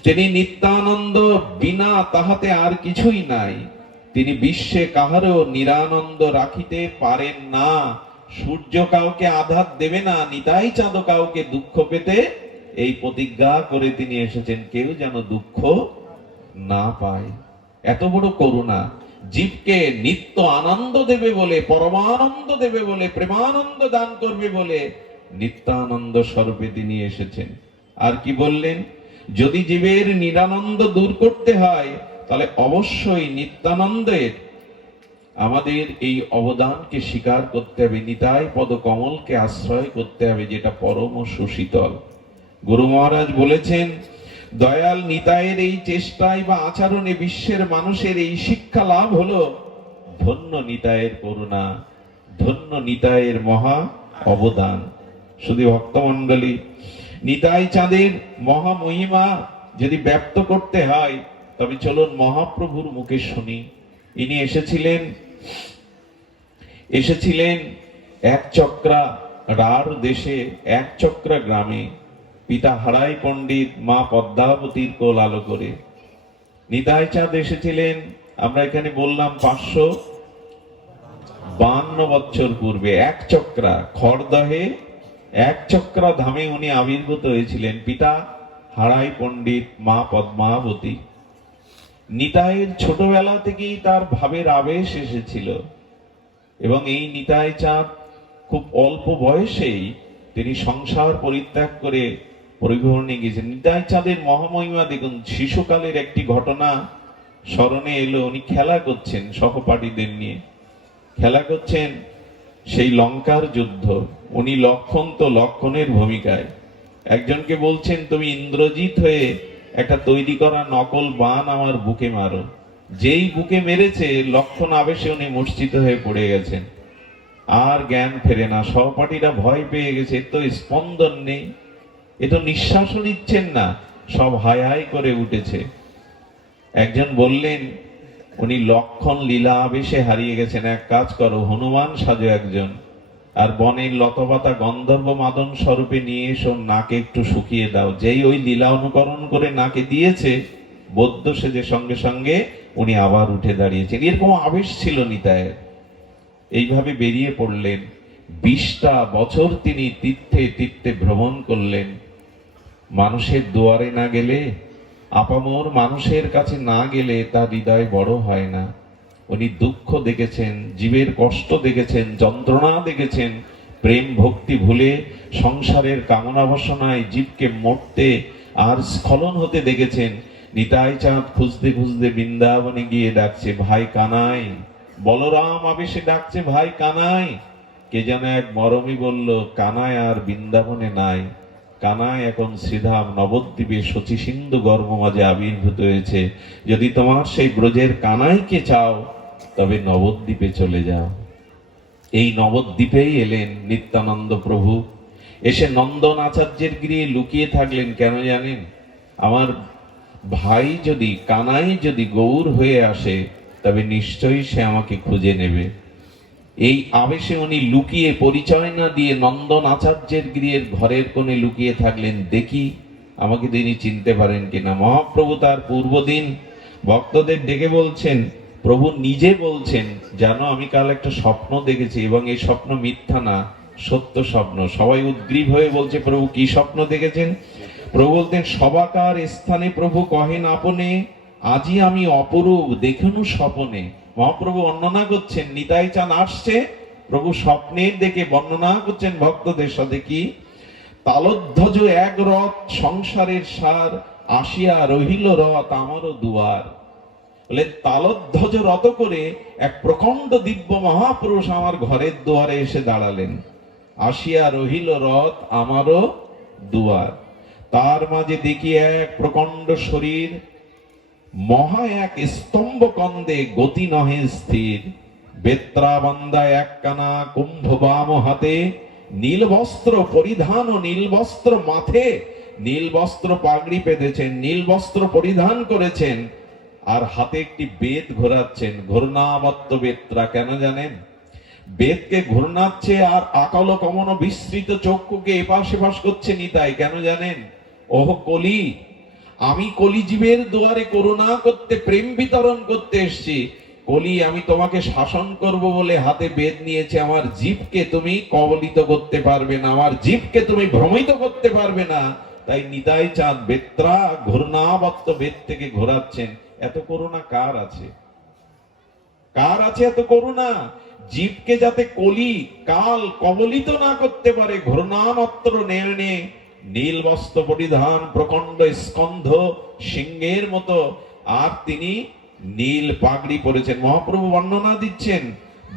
তিনি নিত্যানন্দ, বিনা তাহাতে আর কিছুই নাই। তিনি বিশ্বে কাহারও নিরানন্দ রাখিতে পারেন না। সূর্য কাউকে আঘাত দেবে না, নিতাই চাঁদ কাউকে দুঃখ পেতে এই প্রতিজ্ঞা করে তিনি এসেছেন, কেউ যেন দুঃখ না পায়। এত বড় করুণা, জীবকে নিত্য আনন্দ দেবে বলে, পরমানন্দ দেবে বলে, প্রেমানন্দ দান করবে বলে নিত্যানন্দ স্বরূপে তিনি এসেছেন। আর কি বললেন? যদি জীবের নিরানন্দ দূর করতে হয়, তাহলে অবশ্যই নিত্যানন্দের আমাদের এই অবদানকে স্বীকার করতে হবে, নিতাই পদ কমলকে আশ্রয় করতে হবে, যেটা পরম সুশীতল। গুরু মহারাজ বলেছেন, দয়াল নিতাইয়ের এই চেষ্টায় বা আচরণে বিশ্বের মানুষের এই শিক্ষা লাভ হলো, ধন্য নিতাইয়ের করুণা, ধন্য নিতাইয়ের মহা অবদান। শুধু ভক্তমণ্ডলী, নিতাই চাঁদের মহা মহিমা যদি ব্যক্ত করতে হয়, তবে চলুন মহাপ্রভুর মুখে শুনি। ইনি এসেছিলেন এক চক্রা রার দেশে, এক চক্রা গ্রামে। পিতা হারাই পণ্ডিত, মা পদ্মাবতীর কোল আলো করে নিতাই চাঁদ এসেছিলেন। আমরা এখানে বললাম 552 বছর পূর্বে এক চক্রা খড়দহে, এক চক্রা ধামে উনি আবির্ভূত হয়েছিলেন। পিতা হারাই পণ্ডিত, মা পদ্মাবতী। নিতাইয়ের ছোটবেলা থেকেই তার ভাবের আবেশ এসেছিল, এবং এই নিতাই চাঁদ খুব অল্প বয়সেই তিনি সংসার পরিত্যাগ করে পরিভ্রমণে গিয়েছেন। নিতাই চাঁদের মহামহিমা দেখুন। শিশুকালের একটি ঘটনা স্মরণে এলো। উনি খেলা করছেন, সহপাঠীদের নিয়ে খেলা করছেন, সেই লঙ্কার যুদ্ধ। উনি লক্ষণ, তো লক্ষণের ভূমিকায় একজনকে বলছেন, তুমি ইন্দ্রজিৎ হয়ে একটা তৈরি করা নকল বান আমার বুকে মারো। যেই বুকে মেরেছে, লক্ষণ আবেশে উনি মূর্ছিত হয়ে পড়ে গেছেন, আর জ্ঞান ফেরে না। সহপাঠীরা ভয় পেয়ে গেছে, এর তো স্পন্দন নেই, এ তো নিঃশ্বাসও নিচ্ছেন না, সব হায় হায় করে উঠেছে। একজন বললেন, উনি লক্ষণ লীলা আবেশে হারিয়ে গেছেন, এক কাজ করো, হনুমান সাজো একজন, আর বনের লতপাতা গন্ধর্ব মাদন স্বরূপে নিয়ে এসো, নাকে একটু শুকিয়ে দাও। যেই ওই লীলা অনুকরণ করে নাকে দিয়েছে, বৌদ্ধ সেজে সঙ্গে সঙ্গে উনি আবার উঠে দাঁড়িয়েছেন। এরকম আবেশ ছিল নিতায়ের। এইভাবে বেরিয়ে পড়লেন। 20টা বছর তিনি তীর্থে তীর্থে ভ্রমণ করলেন। মানুষের দুয়ারে না গেলে, আপামর মানুষের কাছে না গেলে তার হৃদয় বড় হয় না। উনি দুঃখ দেখেছেন, জীবের কষ্ট দেখেছেন, যন্ত্রণা দেখেছেন, প্রেম ভক্তি ভুলে সংসারের কামনা বাসনায় জীবকে মরতে আর স্খলন হতে দেখেছেন। নিতাই চাঁদ খুঁজতে খুঁজতে বৃন্দাবনে গিয়ে ডাকছে, ভাই কানাই। বলরাম আবেশে ডাকছে, ভাই কানাই। কে যেন এক মরমী বলল, কানাই আর বৃন্দাবনে নাই, কানাই এখন শ্রীধাম নবদ্বীপে শচী সিন্ধু গর্ভ মাঝে আবির্ভূত হয়েছে। যদি তোমার সেই ব্রজের কানাইকে চাও, তবে নবদ্বীপে চলে যাও। এই নবদ্বীপেই এলেন নিত্যানন্দ প্রভু। এসে নন্দন আচার্যের গৃহে লুকিয়ে থাকলেন। কেন জানেন? আমার ভাই যদি, কানাই যদি গৌর হয়ে আসে, তবে নিশ্চয়ই সে আমাকে খুঁজে নেবে। এই আবেশে উনি লুকিয়ে, পরিচয় না দিয়ে নন্দন আচার্যের গৃহের ঘরের কোণে লুকিয়ে থাকলেন। দেখি আমাকে তিনি চিনতে পারেন কিনা। মহাপ্রভু তার পূর্বদিন ভক্তদের ডেকে বলছেন, প্রভু নিজে বলছেন, জানো আমি কাল একটা স্বপ্ন দেখেছি এবং এই স্বপ্ন মিথ্যা না, সত্য স্বপ্ন। সবাই উদ্গ্রীব হয়ে বলছে, প্রভু কি স্বপ্ন দেখেছেন? প্রভু বলতেন, সবাকার স্থানে প্রভু কহেন আপনে, আজি আমি অপরূপ দেখনু স্বপনে। মহাপ্রভু বর্ণনা করছেন, নিতাই চাঁদ আসছে, প্রভু স্বপ্নের দেখে বর্ণনা করছেন ভক্তদের সাথে। কি? তালধ্বজ এক রথ সংসারের সার, আসিয়া রহিল রথ আমারও দুয়ার। বলে তালধ্বজ রথ করে এক প্রকাণ্ড দিব্য মহাপুরুষ আমার ঘরের দুয়ারে এসে দাঁড়ালেন। আসিয়া রহিল রথ আমারও দুয়ার। তার মাঝে দেখি এক প্রকাণ্ড শরীর, মহা এক স্তম্ভ কন্দে গতি নহে স্থির। বেত্রা বান্দা এক কানা, কুম্ভ বাম হাতে, নীল বস্ত্র পরিধান ও নীল বস্ত্র মাথে, নীল বস্ত্র পাগড়ি পেতেছেন, নীল বস্ত্র পরিধান করেছেন, আর হাতে একটি বেদ ঘোরাচ্ছেন। ঘূর্ণাবত্ত বেত্রা। কেন জানেন? বেদকে ঘূর্ণাচ্ছে আর আকাল কমন বিস্তৃত চক্ষুকে এপাশ এপাশ করছে নিতাই। কেন জানেন? ওহ কলি, আমি কলিজীবের দুয়ারে করুণা করতে, প্রেম বিতরণ করতে এসেছি। কলি, আমি তোমাকে শাসন করব বলে হাতে বেদ নিয়েছে। আমার জীবকে তুমি কবলিত করতে পারবে না, আমার জীবকে তুমি ভ্রমিত করতে পারবে না। তাই নিতাই চাঁদ বেত্রা ঘূর্ণাবত্ত বেদ থেকে ঘোরাচ্ছেন। এত করুণা কার আছে? কার আছে এত করুণা? জীবকে যাতে কলি কাল কবলিত না করতে পারে, ঘূর্ণামাত্র নেড়ে নীল বস্ত্র পরিধান, প্রকাণ্ড স্কন্ধ সিংহের মতো, আর তিনি নীল পাগড়ি পরেছেন। মহাপ্রভু বর্ণনা দিচ্ছেন,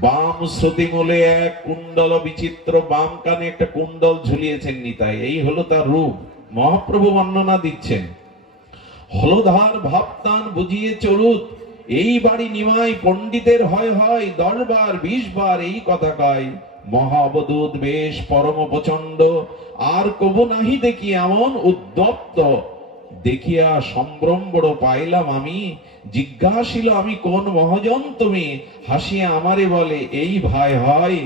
বাম শ্রুতি মূলে এক কুণ্ডল বিচিত্র, বাম কানে একটা কুণ্ডল ঝুলিয়েছেন নিতাই। এই হলো তার রূপ। মহাপ্রভু বর্ণনা দিচ্ছেন, হলধার ভাবতান বুঝিয়ে চলুত, এই বাড়ি নিমাই পণ্ডিতের হয় হয়, 10 বার 20 বার এই কথা কয়। মহাবদূত বেশ পরম প্রচন্ড, আর কবু নাহি দেখি এমন উদ্যপ্ত। দেখিয়া সম্ভ্রম বড় পাইলাম আমি, জিজ্ঞাসিল আমি কোন মহাজন তুমি। হাসিয়া আমারে বলে, এই ভাই হয়,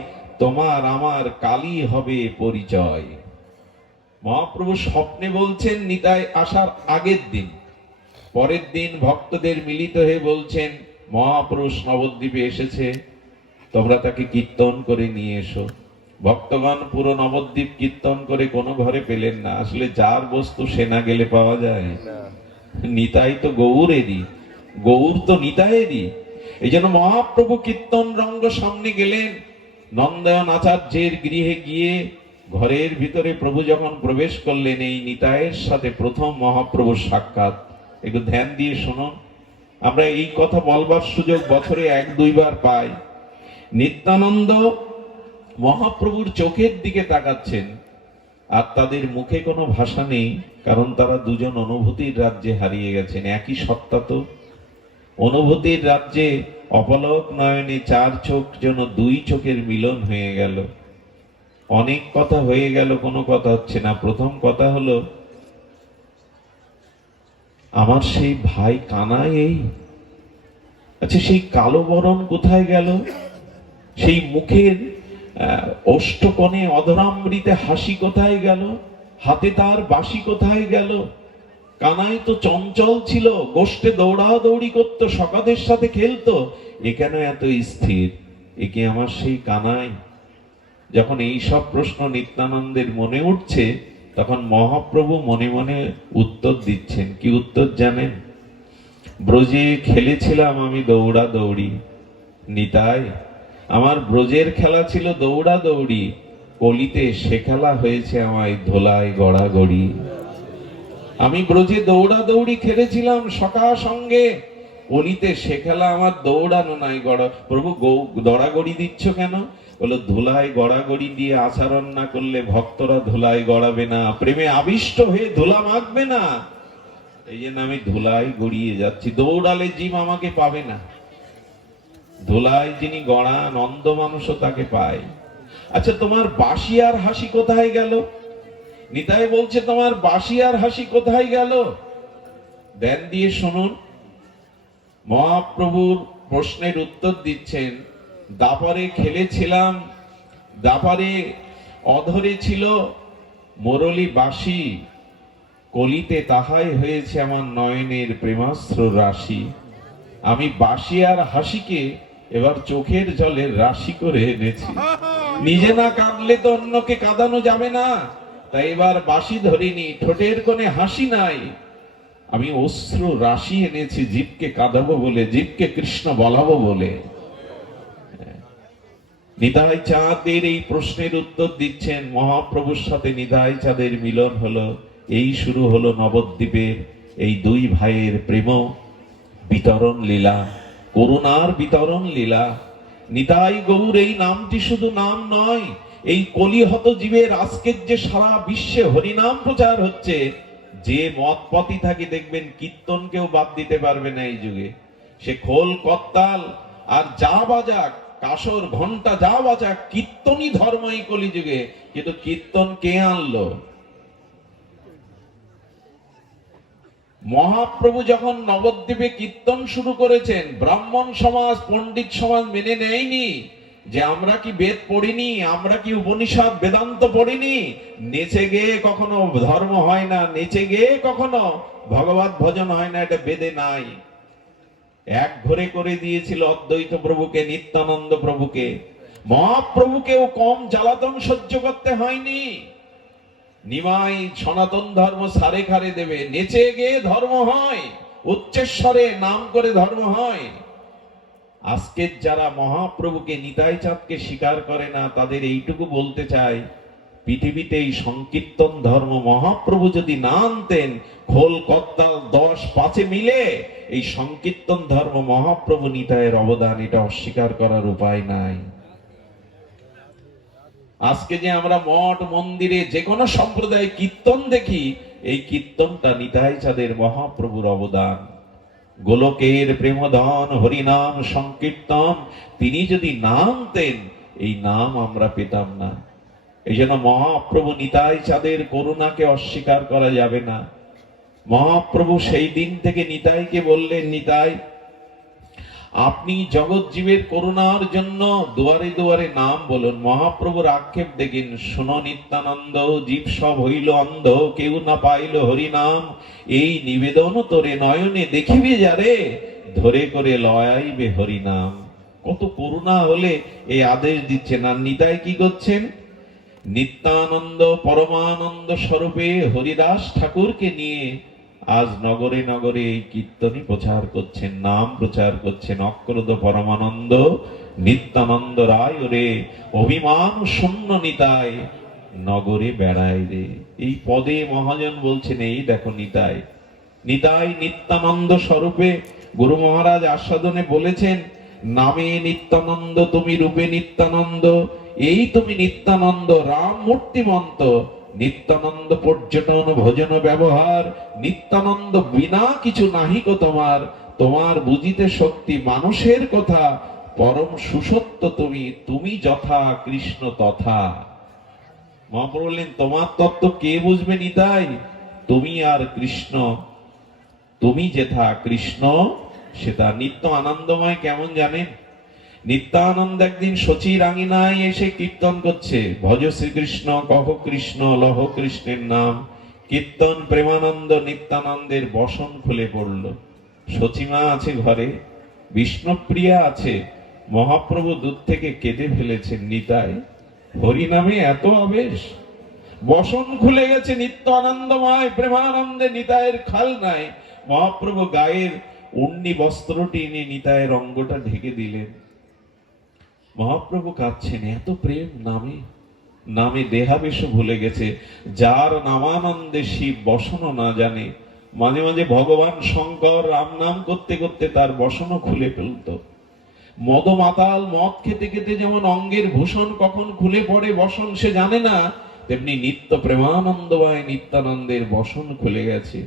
তোমার আমার কালই হবে পরিচয়। মহাপ্রভু স্বপ্নে বলছেন নিতাই আসার আগের দিন। পরের দিন ভক্তদের মিলিত হয়ে বলছেন, মহাপুরুষ নবদ্বীপে এসেছে, তোমরা তাকে কীর্তন করে নিয়ে এসো। ভক্তগণ পুরো নবদ্বীপ কীর্তন করে কোনো ঘরে পেলেন না। আসলে যার বস্তু সে না গেলে পাওয়া যায়? নিতাই তো গৌরেরই, গৌর তো নিতাইয়েরই। এই জন্য মহাপ্রভু কীর্তন রঙ্গ সামনে গেলেন। নন্দন আচার্যের গৃহে গিয়ে ঘরের ভিতরে প্রভু যখন প্রবেশ করলেন, এই নিতাইয়ের সাথে প্রথম মহাপ্রভুর সাক্ষাৎ। একটু ধ্যান দিয়ে শুনুন। আমরা এই কথা বলবার সুযোগ বছরে 1-2 বার পাই। নিত্যানন্দ মহাপ্রভুর চোখের দিকে তাকাচ্ছেন, আর তাদের মুখে কোনো ভাষা নেই, কারণ তারা দুজন অনুভূতির রাজ্যে হারিয়ে গেছেন। একই সত্তা তো। অনুভূতির রাজ্যে অপলক নয়নে 4 চোখ যেন 2 চোখের মিলন হয়ে গেল। অনেক কথা হয়ে গেল, কোনো কথা হচ্ছে না। প্রথম কথা হলো, আমার সেই ভাই কানাই এই, আচ্ছা সেই কালো বরণ কোথায় গেল? সেই মুখের অষ্টকোণে অধরামৃতে হাসি কোথায় গেল? হাতে তার বাঁশি কোথায় গেল? কানাই তো চঞ্চল ছিল, গোষ্ঠে দৌড়াদৌড়ি করতো, সকাদের সাথে খেলতো। এ কেন এত স্থির? এ কি আমার সেই কানাই? যখন এই সব প্রশ্ন নিত্যানন্দের মনে উঠছে, তখন মহাপ্রভু মনে মনে উত্তর দিচ্ছেন। কি উত্তর জানেন? ব্রজে খেলেছিলাম আমি দৌড়া দৌড়ি, নিতাই আমার ব্রজের খেলা ছিল দৌড়া দৌড়ি, কলিতে সে খেলা হয়েছে আমায় ধোলায় গড়াগড়ি। আমি ব্রজে দৌড়া দৌড়ি খেলেছিলাম সখা সঙ্গে, কলিতে সে খেলা আমার দৌড়ানো নাই গড়া। প্রভু দড়াগড়ি দিচ্ছ কেন? বলো, ধুলায় গড়াগড়ি দিয়ে আচরণ না করলে ভক্তরা ধুলায় গড়াবে না, প্রেমে আবিষ্ট হয়ে ধুলা মাখবে না। এই জন্য আমি ধুলায় গড়িয়ে যাচ্ছি, দৌড়ালে জীব আমাকে পাবে না। ধুলায় যিনি গড়ান অন্ধ মানুষও তাকে পায়। আচ্ছা, তোমার বাঁশি আর হাসি কোথায় গেল? নিতাই বলছে, তোমার বাঁশি আর হাসি কোথায় গেল? ধ্যান দিয়ে শুনুন। মহাপ্রভুর প্রশ্নের উত্তর দিচ্ছেন। দাপারে খেলেছিলাম, দাপারে অধরে ছিল মুরলী বাঁশি, কলিতে তাহাই হয়েছে আমার নয়নের প্রেমাস্ত্র রাশি। আমি বাঁশি আর হাসিকে এবার চোখের জলের রাশি করে এনেছি। নিজে না কাঁদলে তো অন্যকে কাঁদানো যাবে না, তাই এবার বাঁশি ধরিনি, ঠোঁটের কোণে হাসি নাই, আমি অশ্রু রাশি এনেছি জীবকে কাঁদাবো বলে, জীবকে কৃষ্ণ বলাবো বলে। নিতাই চাঁদের এই প্রশ্নের উত্তর দিচ্ছেন। মহাপ্রভুর সাথে নিতাই চাঁদের মিলন হলো, এই শুরু হলো নবদ্বীপের এই দুই ভাইয়ের প্রেম বিতরণ লীলা, করুণার বিতরণ লীলা। নিতাই গৌর এই নামটি শুধু নাম নয়, এই কলিহত জীবের আজকের যে সারা বিশ্বে হরিনাম প্রচার হচ্ছে, যে মত পথই থাকে দেখবেন কীর্তনকেও বাদ দিতে পারবে না এই যুগে। সে খোল করতাল আর যা বাজাক, কাসর ঘন্টা যা বাজাক, কীর্তনই ধর্ম এই কলিযুগে। কিন্তু কীর্তন কে আনলো? মহাপ্রভু যখন নবদ্বীপে কীর্তন শুরু করেছেন, ব্রাহ্মণ সমাজ পণ্ডিত সমাজ মেনে নেয়নি যে আমরা কি বেদ পড়িনি, আমরা কি উপনিষদ বেদান্ত পড়িনি, নেচে গিয়ে কখনো ধর্ম হয় না, নেচে গিয়ে কখনো ভগবত ভজন হয় না, এটা বেদে নাই। এক ঘরে করে দিয়েছিল অদ্বৈত প্রভুকে, নিত্যানন্দ প্রভুকে। মহাপ্রভুকেও কম জ্বালাতন সহ্য করতে হয়নি। নিমাই সনাতন ধর্ম সারে খারে দেবে, নেচে গিয়ে ধর্ম হয়, উচ্চস্বরে নাম করে ধর্ম হয়। আজকের যারা মহাপ্রভুকে নিতাই চাঁদকে স্বীকার করে না, তাদের এইটুকু বলতে চাই, পৃথিবীতে এই সংকীর্তন ধর্ম মহাপ্রভু যদি না আনতেন, খোল করতাল 10-5 মিলে এই সংকীর্তন ধর্ম মহাপ্রভু নিতাইয়ের অবদান, এটা অস্বীকার করার উপায় নাই। আজকে যে আমরা মঠ মন্দিরে যে কোনো সম্প্রদায় কীর্তন দেখি, এই কীর্তনটা নিতাই চাঁদের মহাপ্রভুর অবদান। গোলকের প্রেমধন হরিনাম সংকীর্তন তিনি যদি না আনতেন, এই নাম আমরা পেতাম না। এই জন্য মহাপ্রভু নিতাই চাঁদের করুণাকে অস্বীকার করা যাবে না। মহাপ্রভু সেই দিন থেকে নিতাইকে বললেন, নিতাই আপনি জগৎ জীবের করুণার জন্য দুয়ারে দুয়ারে নাম বলুন। মহাপ্রভুর আক্ষেপ দেখেন, শোনো নিত্যানন্দ, জীব সব হইল অন্ধ, কেউ না পাইল হরিনাম, এই নিবেদন তোরে নয়নে দেখিবে যারে, ধরে করে লয়াইবে হরিনাম। কত করুণা হলে এই আদেশ দিচ্ছেন। আর নিতাই কি করছেন? নিত্যানন্দ পরমানন্দ স্বরূপে হরিদাস ঠাকুরকে নিয়ে আজ নগরে নগরে এই কীর্তনই প্রচার করছেন, নাম প্রচার করছেন। অক্রোধ পরমানন্দ নিত্যানন্দ রায় রে, অভিমান শূন্য নিতাই নগরে বেড়ায় রে। এই পদে মহাজন বলছেন, এই দেখো নিতাই, নিতাই নিত্যানন্দ স্বরূপে গুরু মহারাজ আস্বাদনে বলেছেন, নামে নিত্যানন্দ তুমি, রূপে নিত্যানন্দ, এই তুমি নিত্যানন্দ রাম মূর্তিমন্ত। নিত্যানন্দ পর্যটন ভোজন ব্যবহার, নিত্যানন্দ বিনা কিছু নাহিক তোমার, তোমার বুঝিতে শক্তি মানুষের কথা, পরম সুসত্য তুমি, তুমি যথা কৃষ্ণ তথা। মহাপ্রভু বললেন, তোমার তত্ত্ব কে বুঝবে নিতাই? তুমি আর কৃষ্ণ, তুমি যেথা কৃষ্ণ সেটা। নিত্য আনন্দময় কেমন জানেন? নিত্যানন্দ একদিন শচীর আঙিনায় এসে কীর্তন করছে, ভজ শ্রীকৃষ্ণ কহ কৃষ্ণ লহ কৃষ্ণের নাম। কীর্তন প্রেমানন্দ নিত্যানন্দের বসন খুলে পড়ল। শচীমা আছে ঘরে, বিষ্ণুপ্রিয়া আছে। মহাপ্রভু দূর থেকে কেঁদে ফেলেছেন, নিতাই হরিনামে এত আবেশ, বসন খুলে গেছে, নিত্য আনন্দময় প্রেমানন্দে নিতাইয়ের খাল নাই। মহাপ্রভু গায়ের উন্নি বস্ত্রটি নিয়ে নিতাইয়ের অঙ্গটা ঢেকে দিলেন। মহাপ্রভু কাঁদছেন, এত প্রেম নামে, নামে দেহাবেশ ভুলে গেছে। যার নামানন্দে শিব বসনও না জানে, মাঝে মাঝে ভগবান শঙ্কর রাম নাম করতে করতে তার বসনও খুলে ফেলত। মদ মাতাল মদ খেতে খেতে যেমন অঙ্গের ভূষণ কখন খুলে পড়ে বসন সে জানে না, তেমনি নিত্য প্রেমানন্দময় নিত্যানন্দের বসন খুলে গেছে।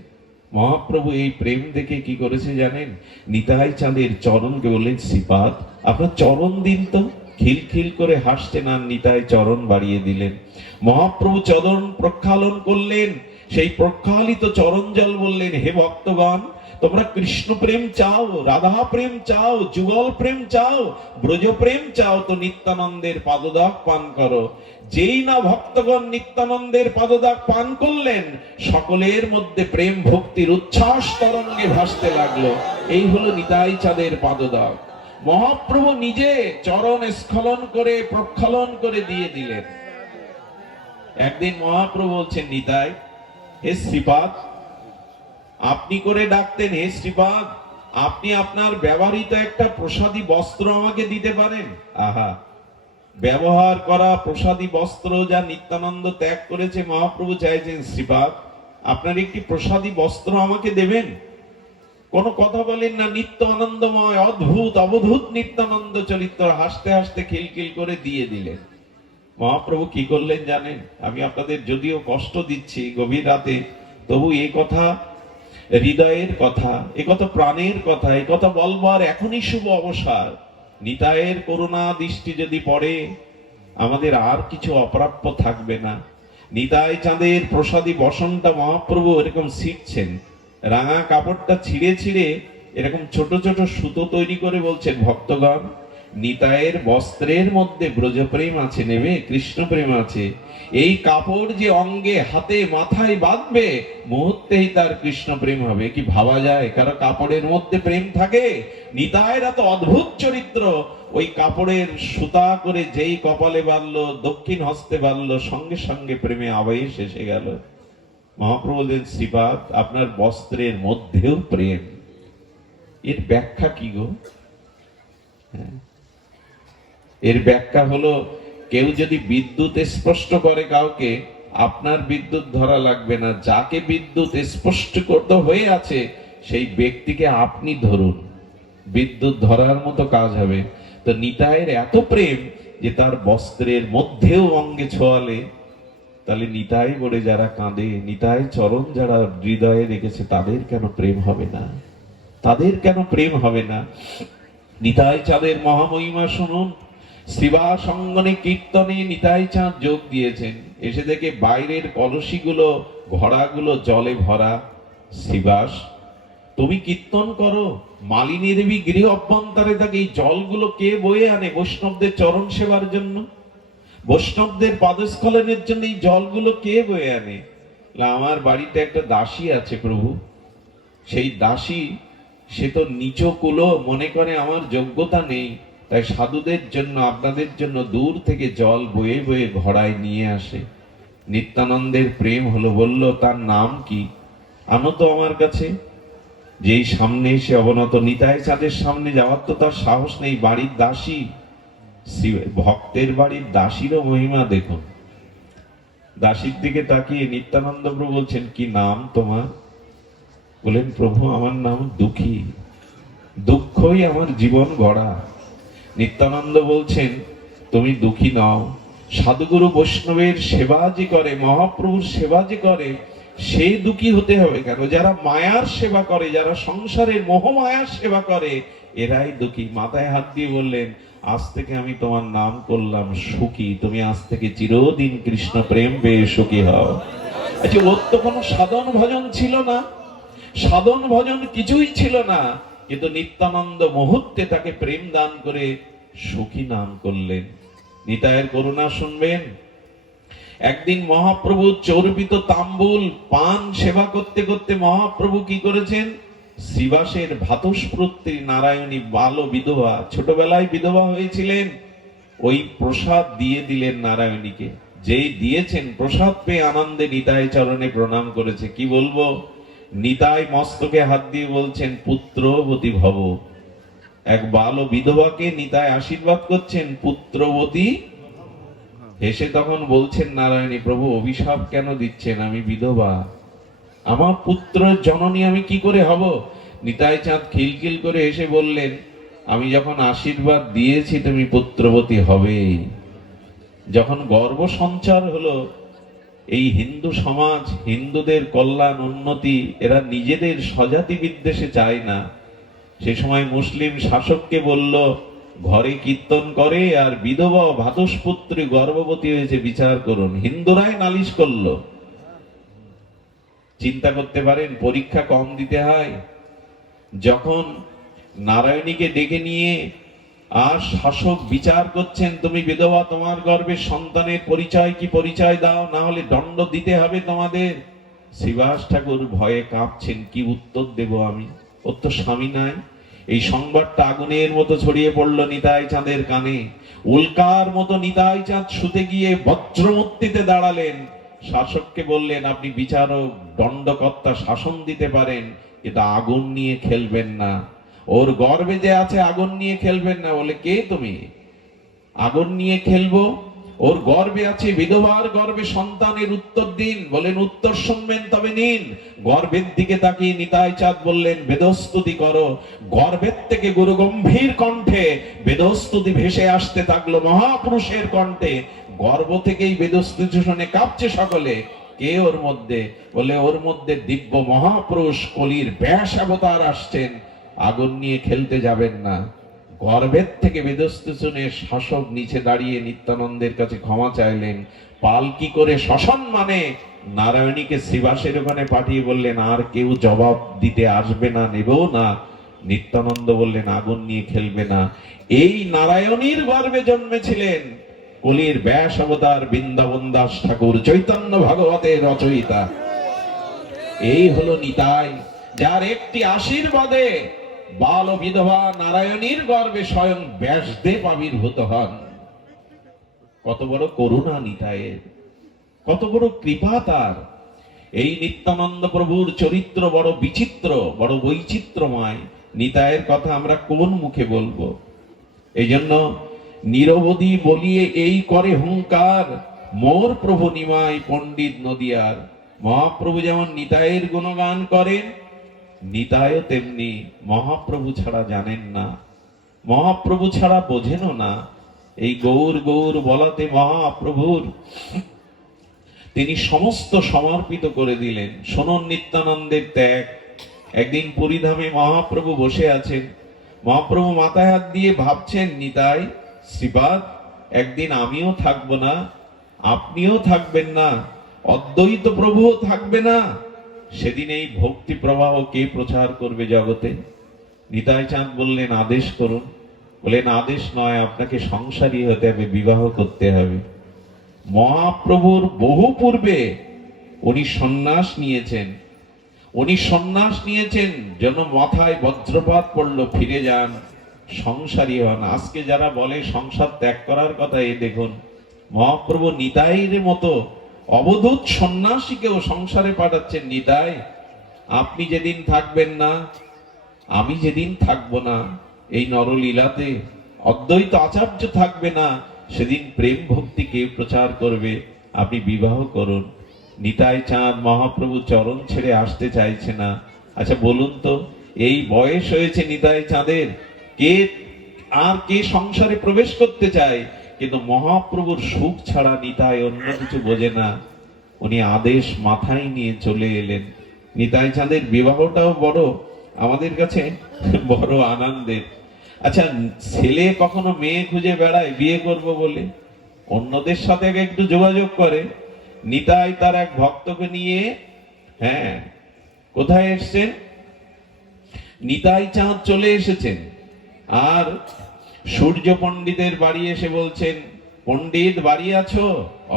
মহাপ্রভু এই প্রেম দেখে কি করেছে জানেন? নিতাই চাঁদের চরণকে বললেন, শ্রীপাদ আপনার চরণ দিন তো। খিলখিল করে হাসছেন আর নিতাই চরণ বাড়িয়ে দিলেন। মহাপ্রভু চরণ প্রক্ষালন করলেন, সেই প্রক্ষালিত চরণ জল বললেন, হে ভক্তগণ, তোমরা কৃষ্ণ প্রেম চাও, রাধা প্রেম চাও, যুগল প্রেম চাও, ব্রজ প্রেম চাও, তো নিত্যানন্দের পাদদাগ পান করো। যেই না ভক্তগণ নিত্যানন্দের পাদদাগ পান করলেন, সকলের মধ্যে প্রেম ভক্তির উচ্ছ্বাস তরঙ্গে ভাসতে লাগলো। এই হলো নিতাই চাঁদের পাদদাগ। মহাপ্রভু নিজে চরণ স্খলন করে প্রক্ষালন করে দিয়ে দিলেন। একদিন মহাপ্রভু বলছেন, নিতাই, হে শ্রীপাদ, আপনি করে ডাকতেন, হে শ্রীপাদ, আপনি আপনার ব্যবহৃত একটা প্রসাদী বস্ত্র আমাকে দিতে পারেন? আহা, ব্যবহার করা প্রসাদী বস্ত্র যা নিত্যানন্দ ত্যাগ করেছে, মহাপ্রভু চাইছেন, শ্রীপাদ আপনার একটি প্রসাদী বস্ত্র আমাকে দেবেন? কোনো কথা বলেন না, নিত্য আনন্দময় অদ্ভুত অবধূত নিত্যানন্দ চরিত্র, হাসতে হাসতে খিলখিল করে দিয়ে দিলেন। মহাপ্রভু কি করলেন জানেন? আমি আপনাদের যদিও কষ্ট দিচ্ছি গভীর রাতে, তবু এই কথা হৃদয়ের কথা, এ কথা প্রাণের কথা, এ কথা বলবার এখনই শুভ অবসর। নিতাইয়ের করুণা দৃষ্টি যদি পড়ে, আমাদের আর কিছু অপ্রাপ্য থাকবে না। নিতাই চাঁদের প্রসাদী বসনটা মহাপ্রভু এরকম ছিঁড়ছেন, রাঙা কাপড়টা ছিঁড়ে ছিঁড়ে এরকম ছোট ছোট সুতো তৈরি করে বলছেন, ভক্তগণ, নিতাইয়ের বস্ত্রের মধ্যে ব্রজপ্রেম আছে, নেবে কৃষ্ণ প্রেম আছে। এই কাপড় যে অঙ্গে হাতে মাথায় বাঁধবে, মুহূর্তেই তার কৃষ্ণ প্রেম হবে। কি ভাবা যায় কারো কাপড়ের মধ্যে প্রেম থাকে? নিতাইয়ের এত অদ্ভুত চরিত্র, ওই কাপড়ের সুতা করে যেই কপালে বাঁধলো, দক্ষিণ হস্তে বাঁধলো, সঙ্গে সঙ্গে প্রেমে আবেশ এসে গেল। মহাপ্রভু বললেন, শ্রীপাদ আপনার বস্ত্রের মধ্যেও প্রেম। এর ব্যাখ্যা কি গো? এর ব্যাখ্যা হলো, কেউ যদি বিদ্যুৎ স্পষ্ট করে কাউকে, আপনার বিদ্যুৎ ধরা লাগবে না, যাকে বিদ্যুৎ স্পষ্ট করতে হয়ে আছে সেই ব্যক্তিকে আপনি ধরুন, বিদ্যুৎ ধরার মতো কাজ হবে। তো নিতাইয়ের এত প্রেম যে তার বস্ত্রের মধ্যেও অঙ্গে ছোঁয়ালে, তাহলে নিতাই বলে যারা কাঁদে, নিতাই চরণ যারা হৃদয়ে রেখেছে, তাদের কেন প্রেম হবে না? তাদের কেন প্রেম হবে না? নিতাই চাঁদের মহামহিমা শুনুন। শ্রীবাস অঙ্গনে কীর্তনে নিতাই চাঁদ যোগ দিয়েছেন, এসে দেখে বাইরের কলসিগুলো ঘড়াগুলো জলে ভরা। শ্রীবাস, তুমি কীর্তন করো, মালিনী দেবী গৃহ অভ্যন্তরে থাকে, এই জলগুলো কে বয়ে আনে বৈষ্ণবদের চরণ সেবার জন্য, বৈষ্ণবদের পাদস্খলনের জন্য এই জলগুলো কে বয়ে আনে? আমার বাড়িতে একটা দাসী আছে প্রভু, সেই দাসী সে তো নিচ কুলো, মনে করে আমার যোগ্যতা নেই, তাই সাধুদের জন্য আপনাদের জন্য দূর থেকে জল বয়ে বয়ে ঘড়ায় নিয়ে আসে। নিত্যানন্দের প্রেম হলো, বলল তার নাম কি? আনো তো আমার কাছে। যেই সামনে এসে অবনত, নিতাই চাঁদের সামনে যাওয়ার তো তার সাহস নেই, বাড়ির দাসী, ভক্তের বাড়ির দাসীরও মহিমা দেখুন। দাসীর দিকে তাকিয়ে নিত্যানন্দ প্রভু বলছেন, কি নাম তোমার? বলেন, প্রভু আমার নাম দুঃখী, দুঃখই আমার জীবন গড়া। নিত্যানন্দ বলছেন, তুমি দুঃখী নও, সাধুগুরু বৈষ্ণবের সেবা যে করে, মহাপ্রভুর সেবা যে করে, সে দুঃখী হতে হবে কেন? যারা মায়ার সেবা করে, যারা সংসারের মোহমায়ার সেবা করে, এরাই দুঃখী। মাথায় হাত দিয়ে বললেন, আজ থেকে আমি তোমার নাম করলাম সুখী, তুমি আজ থেকে চিরদিন কৃষ্ণ প্রেম পেয়ে সুখী হও। আচ্ছা, ওর তো কোনো সাধন ভজন ছিল না, সাধন ভজন কিছুই ছিল না, কিন্তু নিত্যানন্দ মুহূর্তে তাকে প্রেম দান করে সুখী নাম করলেন। নিতাইয়ের করুণা শুনবেন। একদিন মহাপ্রভু চর্বিত তাম্বুল পান সেবা করতে করতে মহাপ্রভু কি করেছেন? শ্রীবাসের ভাতস্প্রত্রী নারায়ণী বাল বিধবা, ছোটবেলায় বিধবা হয়েছিলেন, ওই প্রসাদ দিয়ে দিলেন নারায়ণীকে। যেই দিয়েছেন, প্রসাদ পেয়ে আনন্দে নিতাই চরণে প্রণাম করেছে। কি বলবো, নিতাই মস্তকে হাত দিয়ে বলছেন, পুত্রবতী ভব। এক বাল বিধবাকে নিতাই আশীর্বাদ করছেন, পুত্রবতী। হেসে তখন বলছেন নারায়ণী, প্রভু অভিশাপ কেন দিচ্ছেন? আমি বিধবা, আমার পুত্র জননী আমি কি করে হব? নিতাই চাঁদ খিলখিল করে এসে বললেন, আমি যখন আশীর্বাদ দিয়েছি তুমি পুত্রবতী হবেই। যখন গর্ভ সঞ্চার হলো, এই হিন্দু সমাজ, হিন্দুদের কল্যাণ উন্নতি, এরা নিজেদের স্বজাতি বিদ্বেষে চায় না। সে সময় মুসলিম শাসককে বলল, ঘরে কীর্তন করে আর বিধবা ভাতস্পুত্রী গর্ভবতী হয়েছে, বিচার করুন। হিন্দুরাই নালিশ করলো। চিন্তা করতে পারেন, পরীক্ষা কম দিতে হয়। যখন নারায়ণীকে ডেকে নিয়ে আর শাসক বিচার করছেন, তুমি বিধবা, তোমার গর্ভের সন্তানের পরিচয় কি, পরিচয় দাও, না হলে দণ্ড দিতে হবে তোমাদের। শ্রীবাস ঠাকুর ভয়ে কাঁপছেন, কি উত্তর দেব আমি? ওর তো স্বামী নাই। এই সংবাদটা আগুনের মতো ছড়িয়ে পড়লো নিতাই চাঁদের কানে। উল্কার মতো নিতাই চাঁদ শুতে গিয়ে বজ্রমূর্তিতে দাঁড়ালেন। শাসককে বললেন, আপনি বিচারক, দণ্ডকর্তা, শাসন দিতে পারেন, কিন্তু আগুন নিয়ে খেলবেন না। ওর গর্ভে যে আছে আগুন নিয়ে খেলবেন না। বলে, কে তুমি? আগুন নিয়ে খেলবো? ওর গর্ভে আছে, বিধবার গর্ভে সন্তানের উত্তর দিন। বলেন, উত্তর শুনবেন তবে নিন। গর্ভের দিকে তাকিয়ে নিতাই চাঁদ বললেন, বেদস্তুতি করো। গর্ভের থেকে গুরু গম্ভীর কণ্ঠে বেদস্তুতি ভেসে আসতে থাকলো মহাপুরুষের কণ্ঠে। গর্ভ থেকেই বেদস্তুতি শুনে কাঁপছে সকলে। কে ওর মধ্যে? বলে, ওর মধ্যে দিব্য মহাপুরুষ কলির ব্যাস অবতার আসছেন। আগুন নিয়ে খেলতে যাবেন না। গর্ভের থেকে বেদস্তুতি শুনে শাসক নিচে দাঁড়িয়ে নিত্যানন্দের কাছে ক্ষমা চাইলেন। পালকি করে সসম্মানে নারায়ণীকে শ্রীবাসের ওখানে পাঠিয়ে বললেন, আর কেউ জবাব দিতে আসবে না, নেবেও না। নিত্যানন্দ বললেন, আগুন নিয়ে খেলবে না। এই নারায়ণীর গর্ভে জন্মেছিলেন কলির ব্যাস অবতার বৃন্দাবন দাস ঠাকুর, চৈতন্য ভাগবতের রচয়িতা। এই হলো নিতাই, যার একটি আশীর্বাদে বাল বিধবা নারায়ণীর গর্ভে স্বয়ং ব্যাসদেব আবির্ভূত হন। কত বড় করুণা নিতাইয়ের, কত বড় কৃপা তার। এই নিত্যানন্দ প্রভুর চরিত্র বড় বিচিত্র, বড় বৈচিত্র্যময়। নিতাইয়ের কথা আমরা কোন মুখে বলবো? এই জন্য নিরবধি বলিয়ে এই করে হুঙ্কার, মোর প্রভু নিমাই পণ্ডিত নদিয়ার। মহাপ্রভু যেমন নিতাইয়ের গুণগান করেন, নিতাইও তেমনি মহাপ্রভু ছাড়া জানেন না, মহাপ্রভু ছাড়া বোঝেনও না। এই গৌর গৌর বলাতে মহাপ্রভুর তিনি সমস্ত সমর্পিত করে দিলেন। শুনুন নিত্যানন্দের ত্যাগ। একদিন পুরীধামে মহাপ্রভু বসে আছেন। মহাপ্রভু মাথায় হাত দিয়ে ভাবছেন, নিতাই, শ্রীপাদ, একদিন আমিও থাকবো না, আপনিও থাকবেন না, অদ্বৈত প্রভুও থাকবে না। সেদিন এই ভক্তি প্রবাহ কে প্রচার করবে জগতে? নিতাই চাঁদ বললেন, আদেশ করুন। বলেন, আদেশ নয়, আপনাকে সংসারী হতে হবে, বিবাহ করতে হবে। মহাপ্রভুর বহু পূর্বে উনি সন্ন্যাস নিয়েছেন। উনি সন্ন্যাস নিয়েছেন যেন মাথায় বজ্রপাত পড়লো, ফিরে যান, সংসারী হন। আজকে যারা বলে সংসার ত্যাগ করার কথা, এই দেখুন মহাপ্রভু নিতাইয়ের মতো অবধূত সন্ন্যাসীকেও সংসারে পাঠাচ্ছেন। নিতাই, আপনি যেদিন থাকবেন না, আমি যেদিন থাকবো না এই নরলীলাতে, অদ্বৈত আচার্য থাকবে না, সেদিন প্রেম ভক্তি কে প্রচার করবে? আপনি বিবাহ করুন। নিতাই চাঁদ মহাপ্রভু চরণ ছেড়ে আসতে চাইছে না। আচ্ছা বলুন তো, এই বয়স হয়েছে নিতাই চাঁদের, কে আর কে সংসারে প্রবেশ করতে চায়? কিন্তু মহাপ্রভুর সুখ ছাড়া নিতাই অন্য কিছু বোঝে না। উনি আদেশ মাথায় নিয়ে চলে এলেন। নিতাই চাঁদের বিবাহটাও বড় আমাদের কাছে বড় আনন্দের। আচ্ছা, ছেলে কখনো মেয়ে খুঁজে বেড়ায় বিয়ে করব বলে? অন্যদের সাথে একটু যোগাযোগ করে। নিতাই তার এক ভক্তকে নিয়ে, হ্যাঁ, কোথায় এসছেন? নিতাই চাঁদ চলে এসেছেন। আর সূর্য পণ্ডিতের বাড়ি এসে বলছেন, পণ্ডিত বাড়ি আছো?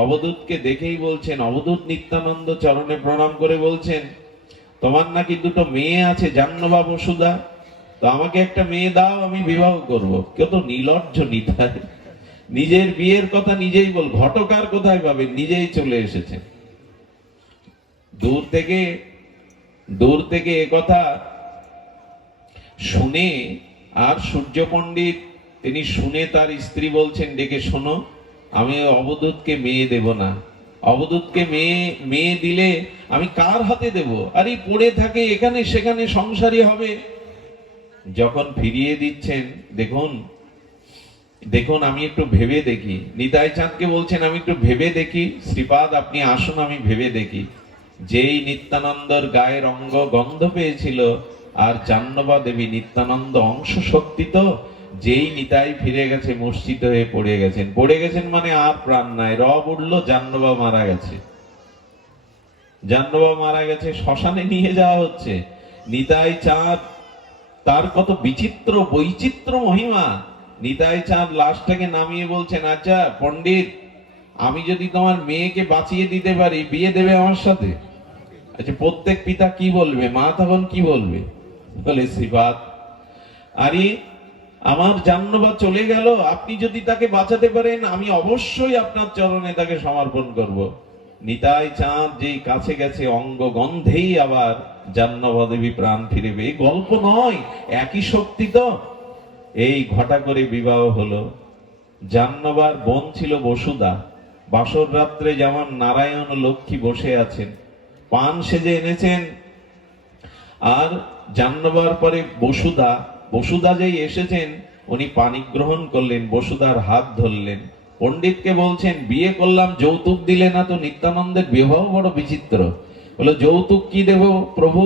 অবধূতকে দেখেই বলছেন, অবধূত নিত্যানন্দ চরণে প্রণাম করে বলছেন, তোমার নাকি দুটো মেয়ে আছে, জাহ্নবা বসুধা, তো আমাকে একটা মেয়ে দাও, আমি বিবাহ করব। কত নির্লজ্জ নিতাই! নিজের বিয়ের কথা নিজেই বল, ঘটকার কোথায় পাবেন, নিজেই চলে এসেছেন। দূর থেকে এ কথা শুনে, আর সূর্য পণ্ডিত তিনি শুনে তার স্ত্রী বলছেন, ডেকে শোনো, আমি অবধূতকে মেয়ে দেব না, অবধূতকে মেয়ে দিলে আমি কার হাতে দেব, আর এই পড়ে থাকে এখানে সেখানে, সংসারী হবে। যখন ফিরিয়ে দিচ্ছেন, দেখুন আমি একটু ভেবে দেখি, নিতাই চাঁদকে বলছেন আমি একটু ভেবে দেখি, শ্রীপাদ আপনি আসুন আমি ভেবে দেখি। যেই নিত্যানন্দর গায়ের অঙ্গ গন্ধ পেয়েছিল, আর জাহ্নবা দেবী নিত্যানন্দ অংশ শক্তি, তো যেই নিতাই ফিরে গেছে মূর্ছিত হয়ে পড়ে গেছেন মানে আর প্রাণ নাই, রব উঠলো, জাহ্নবা মারা গেছে, শ্মশানে নিয়ে যাওয়া হচ্ছে। নিতাই চাঁদ তার কত বিচিত্র বৈচিত্র্য মহিমা। নিতাই চাঁদ লাশটাকে নামিয়ে বলছেন, আচ্ছা পণ্ডিত, আমি যদি তোমার মেয়েকে বাঁচিয়ে দিতে পারি, বিয়ে দেবে আমার সাথে? আচ্ছা, প্রত্যেক পিতা কি বলবে, মা তখন কি বলবে? বলে, শ্রীপাদ, আরে আমার জাহ্নবা চলে গেল, আপনি যদি তাকে বাঁচাতে পারেন, আমি অবশ্যই আপনার চরণে তাকে সমর্পণ করব। নিতাই চাঁদ যেই কাছে গেছে, অঙ্গ গন্ধেই আবার জাহ্নবা দেবী প্রাণ ফিরে পেয়ে, এই গল্প নয়, একই শক্তি তো। এই ঘটা করে বিবাহ হলো। জাহ্নবার বোন ছিল বসুধা। বাসর রাত্রে যেমন নারায়ণ লক্ষ্মী বসে আছেন, পান সেজে এনেছেন, আর জাহ্নবার পরে বসুধা যেই এসেছেন, উনি পানি গ্রহণ করলেন, বসুধার হাত ধরলেন, পণ্ডিতকে বলছেন, বিয়ে করলাম, যৌতুক দিলে না তো? নিত্যানন্দের বিবাহ বড় বিচিত্র। বলে, যৌতুক কি দেব প্রভু?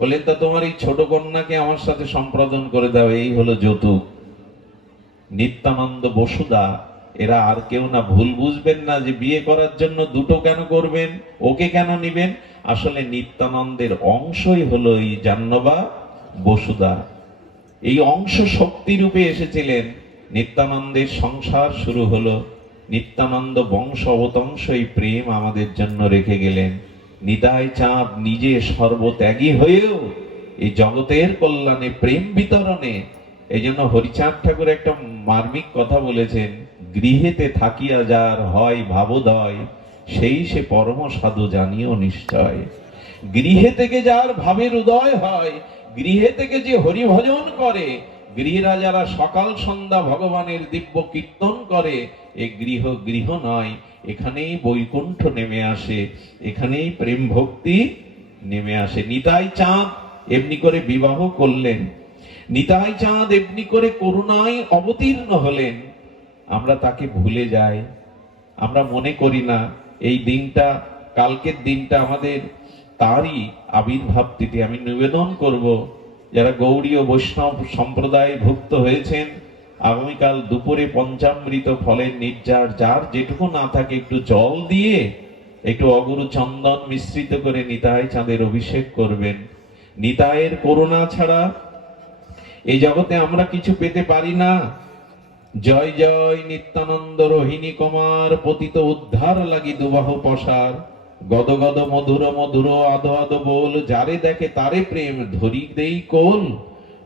বলেন, তা তোমার এই ছোট কন্যাকে আমার সাথে সম্প্রদান করে দাও, এই হলো যৌতুক। নিত্যানন্দ বসুধা এরা আর কেউ না, ভুল বুঝবেন না যে বিয়ে করার জন্য দুটো কেন করবেন, ওকে কেন নিবেন। আসলে নিত্যানন্দের অংশই হলো এই জাহ্নবা বসুধা। এই অংশ শক্তি রূপে এসেছিলেন। নিত্যানন্দের সংসার শুরু হলো। নিত্যানন্দ বংশ অবতংশ এই প্রেম আমাদের জন্য রেখে গেলেন। নিতাই চাঁদ নিজে সর্বত্যাগী হয়েও এই জগতের কল্যাণে, প্রেম বিতরণে, এই জন্য হরিচাঁদ ঠাকুর একটা মার্মিক কথা বলেছেন, গৃহেতে থাকিয়া যার হয় ভাবোদয়, সেই সে পরম সাধু জানিও নিশ্চয়। গৃহে থেকে যার ভাবের উদয় হয়, গৃহে থেকে যে হরিভজন করে, গৃহীরা যারা সকাল সন্ধ্যা ভগবানের দিব্য কীর্তন করে, এ গৃহ নয়, এখানেই বৈকুণ্ঠ নেমে আসে, এখানেই প্রেম ভক্তি নেমে আসে। নিতাই চাঁদ এমনি করে বিবাহ করলেন, নিতাই চাঁদ এমনি করে করুণায় অবতীর্ণ হলেন। আমরা তাকে ভুলে যাই, আমরা মনে করি না এই দিনটা, কালকের দিনটা আমাদের তারই আবির্ভাব তিথি। আমি নিবেদন করব, যারা গৌড়ী ও বৈষ্ণব সম্প্রদায় ভুক্ত হয়েছেন, আগামীকাল দুপুরে পঞ্চামৃত ফলের নির্যাস, যার যেটুকু না থাকে একটু জল দিয়ে, একটু অগুরু চন্দন মিশ্রিত করে নিতাই চাঁদের অভিষেক করবেন। নিতাইয়ের করুণা ছাড়া এই জগতে আমরা কিছু পেতে পারি না। জয় জয় নিত্যানন্দ রোহিণী কুমার, পতিত উদ্ধার লাগি দুবাহু পসার, গদ গদ মধুর মধুর আধো আধো বল, যারে দেখে তারে প্রেম ধরি দেই কোল,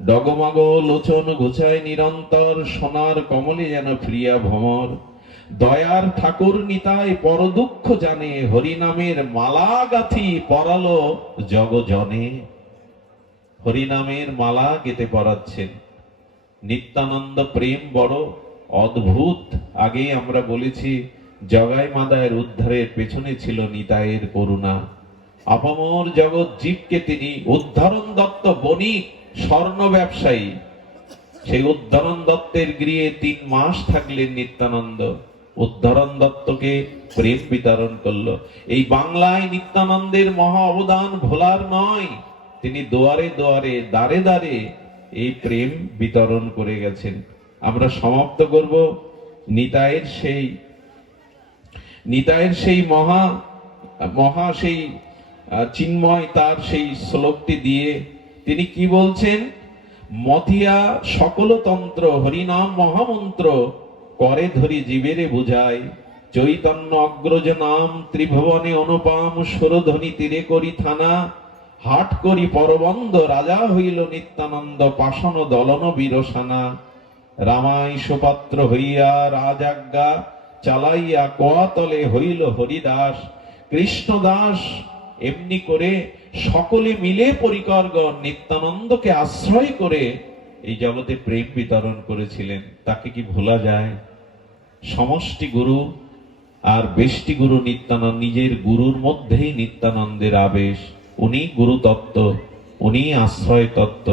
ডগমগ লোচন ঘুচায় নিরন্তর, সোনার কমলে যেন প্রিয়া ভ্রমর। দয়ার ঠাকুর নিতাই পর দুঃখ জানে, হরিনামের মালা গাথি পরালো জগজনে। হরিনামের মালা গেতে পরাচ্ছেন। নিত্যানন্দ প্রেম বড় অদ্ভুত। আগেই আমরা বলেছি, জগাই মাদায়ের উদ্ধারের পেছনে ছিল নিতাইয়ের করুণা। আপামর জগৎ জীবকে তিনি, উদ্ধরণ দত্ত বণিক, স্বর্ণ ব্যবসায়ী, সেই উদ্ধরণ দত্তের গৃহে 3 মাস থাকলেন নিত্যানন্দ। উদ্ধরণ দত্তকে প্রেম বিতরণ করলো। এই বাংলায় নিত্যানন্দের মহা অবদান ভোলার নয়। তিনি দুয়ারে দুয়ারে, দাঁড়ে দাঁড়ে এই প্রেম বিতরণ করে গেছেন। আমরা সমাপ্ত করব নিতাইয়ের সেই মহা সেই চিন্ময় তার সেই শ্লোকটি দিয়ে। তিনি কি বলছেন? মথিয়া সকল তন্ত্র, হরিনাম মহামন্ত্র, করে ধরি জীবেরে বুঝায়, চৈতন্য অগ্রজ নাম, ত্রিভুবনে অনুপম, সুরধ্বনি তীরে করি থানা, হাট করি পরবন্ধ, রাজা হইল নিত্যানন্দ, পাষাণ দলন বীরসানা। রামাই সুপাত্র হইয়া রাজাজ্ঞা চালাইয়া কোয়াতলে হইল হরিদাস। কৃষ্ণদাস এমনি করে সকলে মিলে পরিকরগণ নিত্যানন্দকে আশ্রয় করে এই জগতে প্রেম বিতরণ করেছিলেন। তাকে কি ভোলা যায়? সমষ্টি গুরু আর বেষ্টি গুরু নিত্যানন্দ, নিজের গুরুর মধ্যেই নিত্যানন্দের আবেশ। উনি গুরু তত্ত্ব, উনি আশ্রয় তত্ত্ব।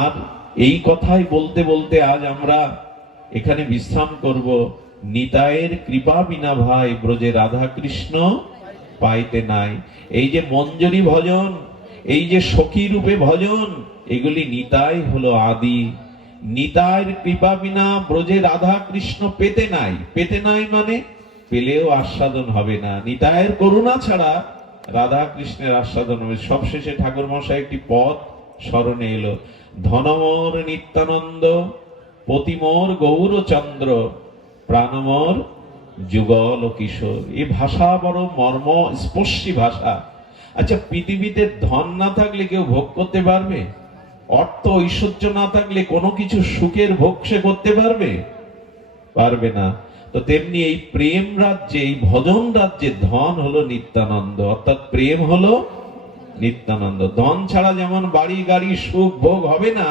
আর এই কথাই বলতে বলতে আজ আমরা এখানে বিশ্রাম করব। নিতাইয়ের কৃপা বিনা ভাই ব্রজে রাধা কৃষ্ণ পাইতে নাই। এই যে মঞ্জরি ভজন, এই যে সখী রূপে ভজন, এগুলি নিতাই হলো আদি। নিতাইয়ের কৃপা বিনা ব্রজে রাধা কৃষ্ণ পেতে নাই। পেতে নাই মানে পেলেও আস্বাদন হবে না। নিতাইয়ের করুণা ছাড়া রাধা কৃষ্ণের আস্বাদন হবে। সবশেষে ঠাকুর মশাই একটি পদ স্মরণে এলো, ধনমোর নিত্যানন্দ, পতিমোর গৌরচন্দ্র, প্রাণমোর যুগল কিশোর। এই ভাষা বড় মর্ম স্পর্শী ভাষা। আচ্ছা, পৃথিবীতে ধন না থাকলে কেউ ভোগ করতে পারবে? অর্থ ঐশ্বর্য না থাকলে কোনো কিছু সুখের ভোগ সে করতে পারবে? পারবে না। তো তেমনি এই প্রেম রাজ্যে, এই ভজন রাজ্যে ধন হলো নিত্যানন্দ, অর্থাৎ প্রেম হলো নিত্যানন্দ। ধন ছাড়া যেমন বাড়ি গাড়ি সুখ ভোগ হবে না,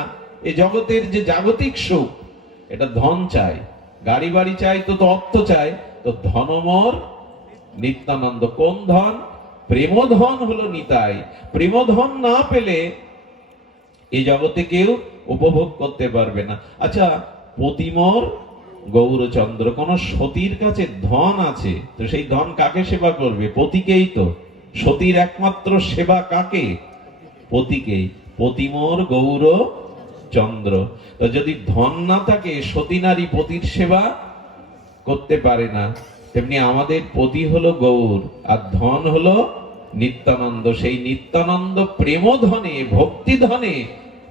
এই জগতের যে জাগতিক সুখ, এটা ধন চাই, গাড়ি বাড়ি চাই, তো অর্থ চাই। তো ধনমর নিত্যানন্দ। কোন ধন? প্রেমধন হলো নিতাই। প্রেমধন না পেলে এই জগতে কেউ উপভোগ করতে পারবে না। আচ্ছা, পতিমর গৌরচন্দ্র, কোন সতীর কাছে ধন আছে, তো সেই ধন কাকে সেবা করবে? পতিকেই তো। সতীর একমাত্র সেবা কাকে? পতিকেই। পতিমর গৌর চন্দ্র। তো যদি ধন না থাকে, সতী নারী পতির সেবা করতে পারে না। তেমনি আমাদের পতি হলো গৌর, আর ধন হলো নিত্যানন্দ। সেই নিত্যানন্দ প্রেম ধনে, ভক্তি ধনে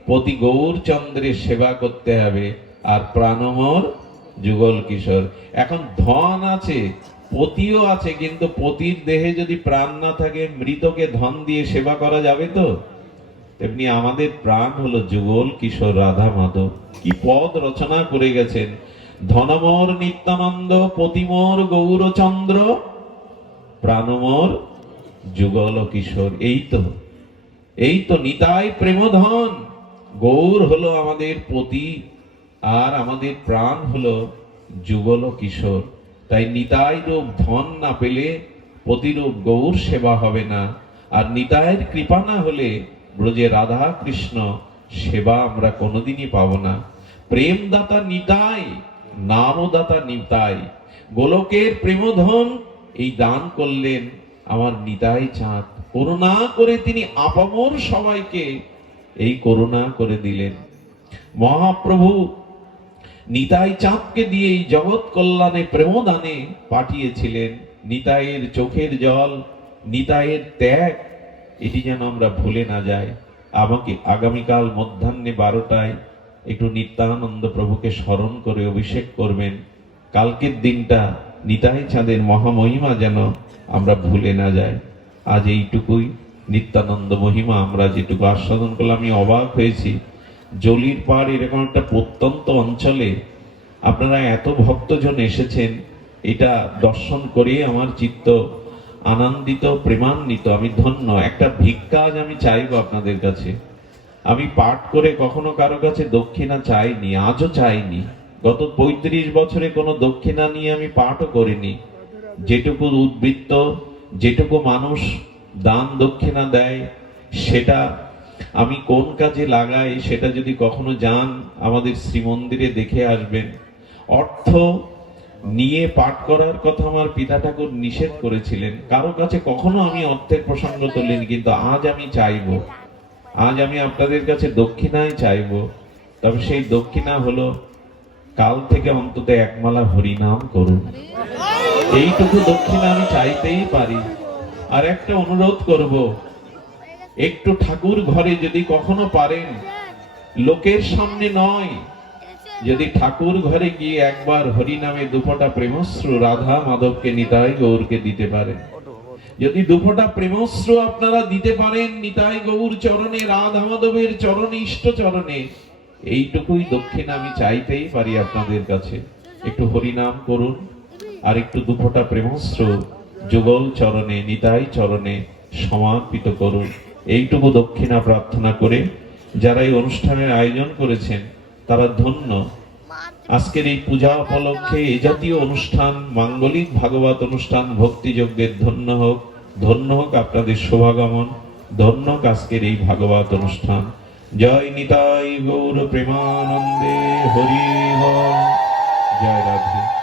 পতি গৌর চন্দ্রের সেবা করতে হবে। আর প্রাণমর যুগল কিশোর। এখন ধন আছে, পতিও আছে, কিন্তু পতির দেহে যদি প্রাণ না থাকে, মৃতকে ধন দিয়ে সেবা করা যাবে তো? তেমনি আমাদের প্রাণ হলো যুগল কিশোর রাধা মাধব। কি পদ রচনা করে গেছেন! ধনমোর নিত্যানন্দ, পতিমোর গৌরচন্দ্র, প্রাণমোর যুগল কিশোর। এই তো নিতাই প্রেমধন। গৌর হলো আমাদের পতি, আর আমাদের প্রাণ হলো যুগল কিশোর। তাই নিতাই রূপ ধন না পেলে পতিরূপ গৌর সেবা হবে না। আর নিতাইয়ের কৃপা না হলে ব্রজে রাধা কৃষ্ণ সেবা আমরা কোনোদিনই পাবো না। প্রেমদাতা নিতাই, নামদাতা নিতাই। গোলকের প্রেমধন এই দান করলেন আমার নিতাই চাঁদ। করুণা করে তিনি আপামর সবাইকে এই করুণা করে দিলেন। মহাপ্রভু নিতাই চাঁদকে দিয়ে এই জগৎ কল্যাণে প্রেমদানে পাঠিয়েছিলেন। নিতাইয়ের চোখের জল, নিতাইয়ের ত্যাগ, এটি যেন আমরা ভুলে না যাই। আমাকে আগামীকাল মধ্যাহ্নে 12টায় একটু নিত্যানন্দ প্রভুকে স্মরণ করে অভিষেক করবেন। কালকের দিনটা নিতাই চাঁদের মহামহিমা যেন আমরা ভুলে না যাই। আজ এইটুকুই নিত্যানন্দ মহিমা আমরা যেটুকু আস্বাদন করলাম। আমি অবাক হয়েছি, জলির পাড় এরকম একটা প্রত্যন্ত অঞ্চলে আপনারা এত ভক্তজন এসেছেন, এটা দর্শন করে আমার চিত্ত আনন্দিত, প্রেমান্বিত। আমি ধন্য। একটা ভিক্ষা আজ আমি চাইবো আপনাদের কাছে। আমি পাঠ করে কখনো কারো কাছে দক্ষিণা চাইনি, আজও চাইনি। গত 35 বছরে কোনো দক্ষিণা নিয়ে আমি পাঠও করিনি। যেটুকু উদ্বৃত্ত, যেটুকু মানুষ দান দক্ষিণা দেয়, সেটা আমি কোন কাজে লাগাই, সেটা যদি কখনো যান আমাদের শ্রীমন্দিরে দেখে আসবেন। অর্থ নিয়ে পাঠ করার কথা আমার পিতা ঠাকুর নিষেধ করেছিলেন। কারো কাছে কখনো আমি অর্থের প্রসঙ্গ তুলিনি, কিন্তু আজ আমি চাইবো। আজ আমি আপনাদের কাছে দক্ষিণাই চাইবো। তবে সেই দক্ষিণা হলো, কাল থেকে অন্তত একমালা হরিনাম করুন। এইটুকু দক্ষিণা আমি চাইতেই পারি। আর একটা অনুরোধ করব, একটু ঠাকুর ঘরে যদি কখনো পারেন, লোকের সামনে নয়, যদি ঠাকুর ঘরে গিয়ে একবার হরিনামে দুফোঁটা প্রেমশ্রু রাধা মাধবকে নিতাই গৌরকে দিতে পারেন, যদি দুফোঁটা প্রেমশ্রু আপনারা দিতে পারেন নিতাই গৌর চরণে, রাধা মাধবের চরণে, ইষ্ট চরণে, এইটুকুই দক্ষিণা আমি চাইতেই পারি আপনাদের কাছে। একটু হরিনাম করুন, আর একটু দুফোঁটা প্রেমস্ত্র যুগল চরণে, নিতাই চরণে সমর্পিত করুন। এইটুকু দক্ষিণা প্রার্থনা করে যারা এই অনুষ্ঠানের আয়োজন করেছেন তারা ধন্য। আজকের এই পূজা উপলক্ষে এই জাতীয় অনুষ্ঠান, মাঙ্গলিক ভাগবত অনুষ্ঠান, ভক্তিযজ্ঞের ধন্য হোক, ধন্য হোক আপনাদের শুভাগমন, ধন্য হোক আজকের এই ভাগবত অনুষ্ঠান। জয় নিতাই গৌর প্রেমানন্দে, হরি বল, জয় রাধে।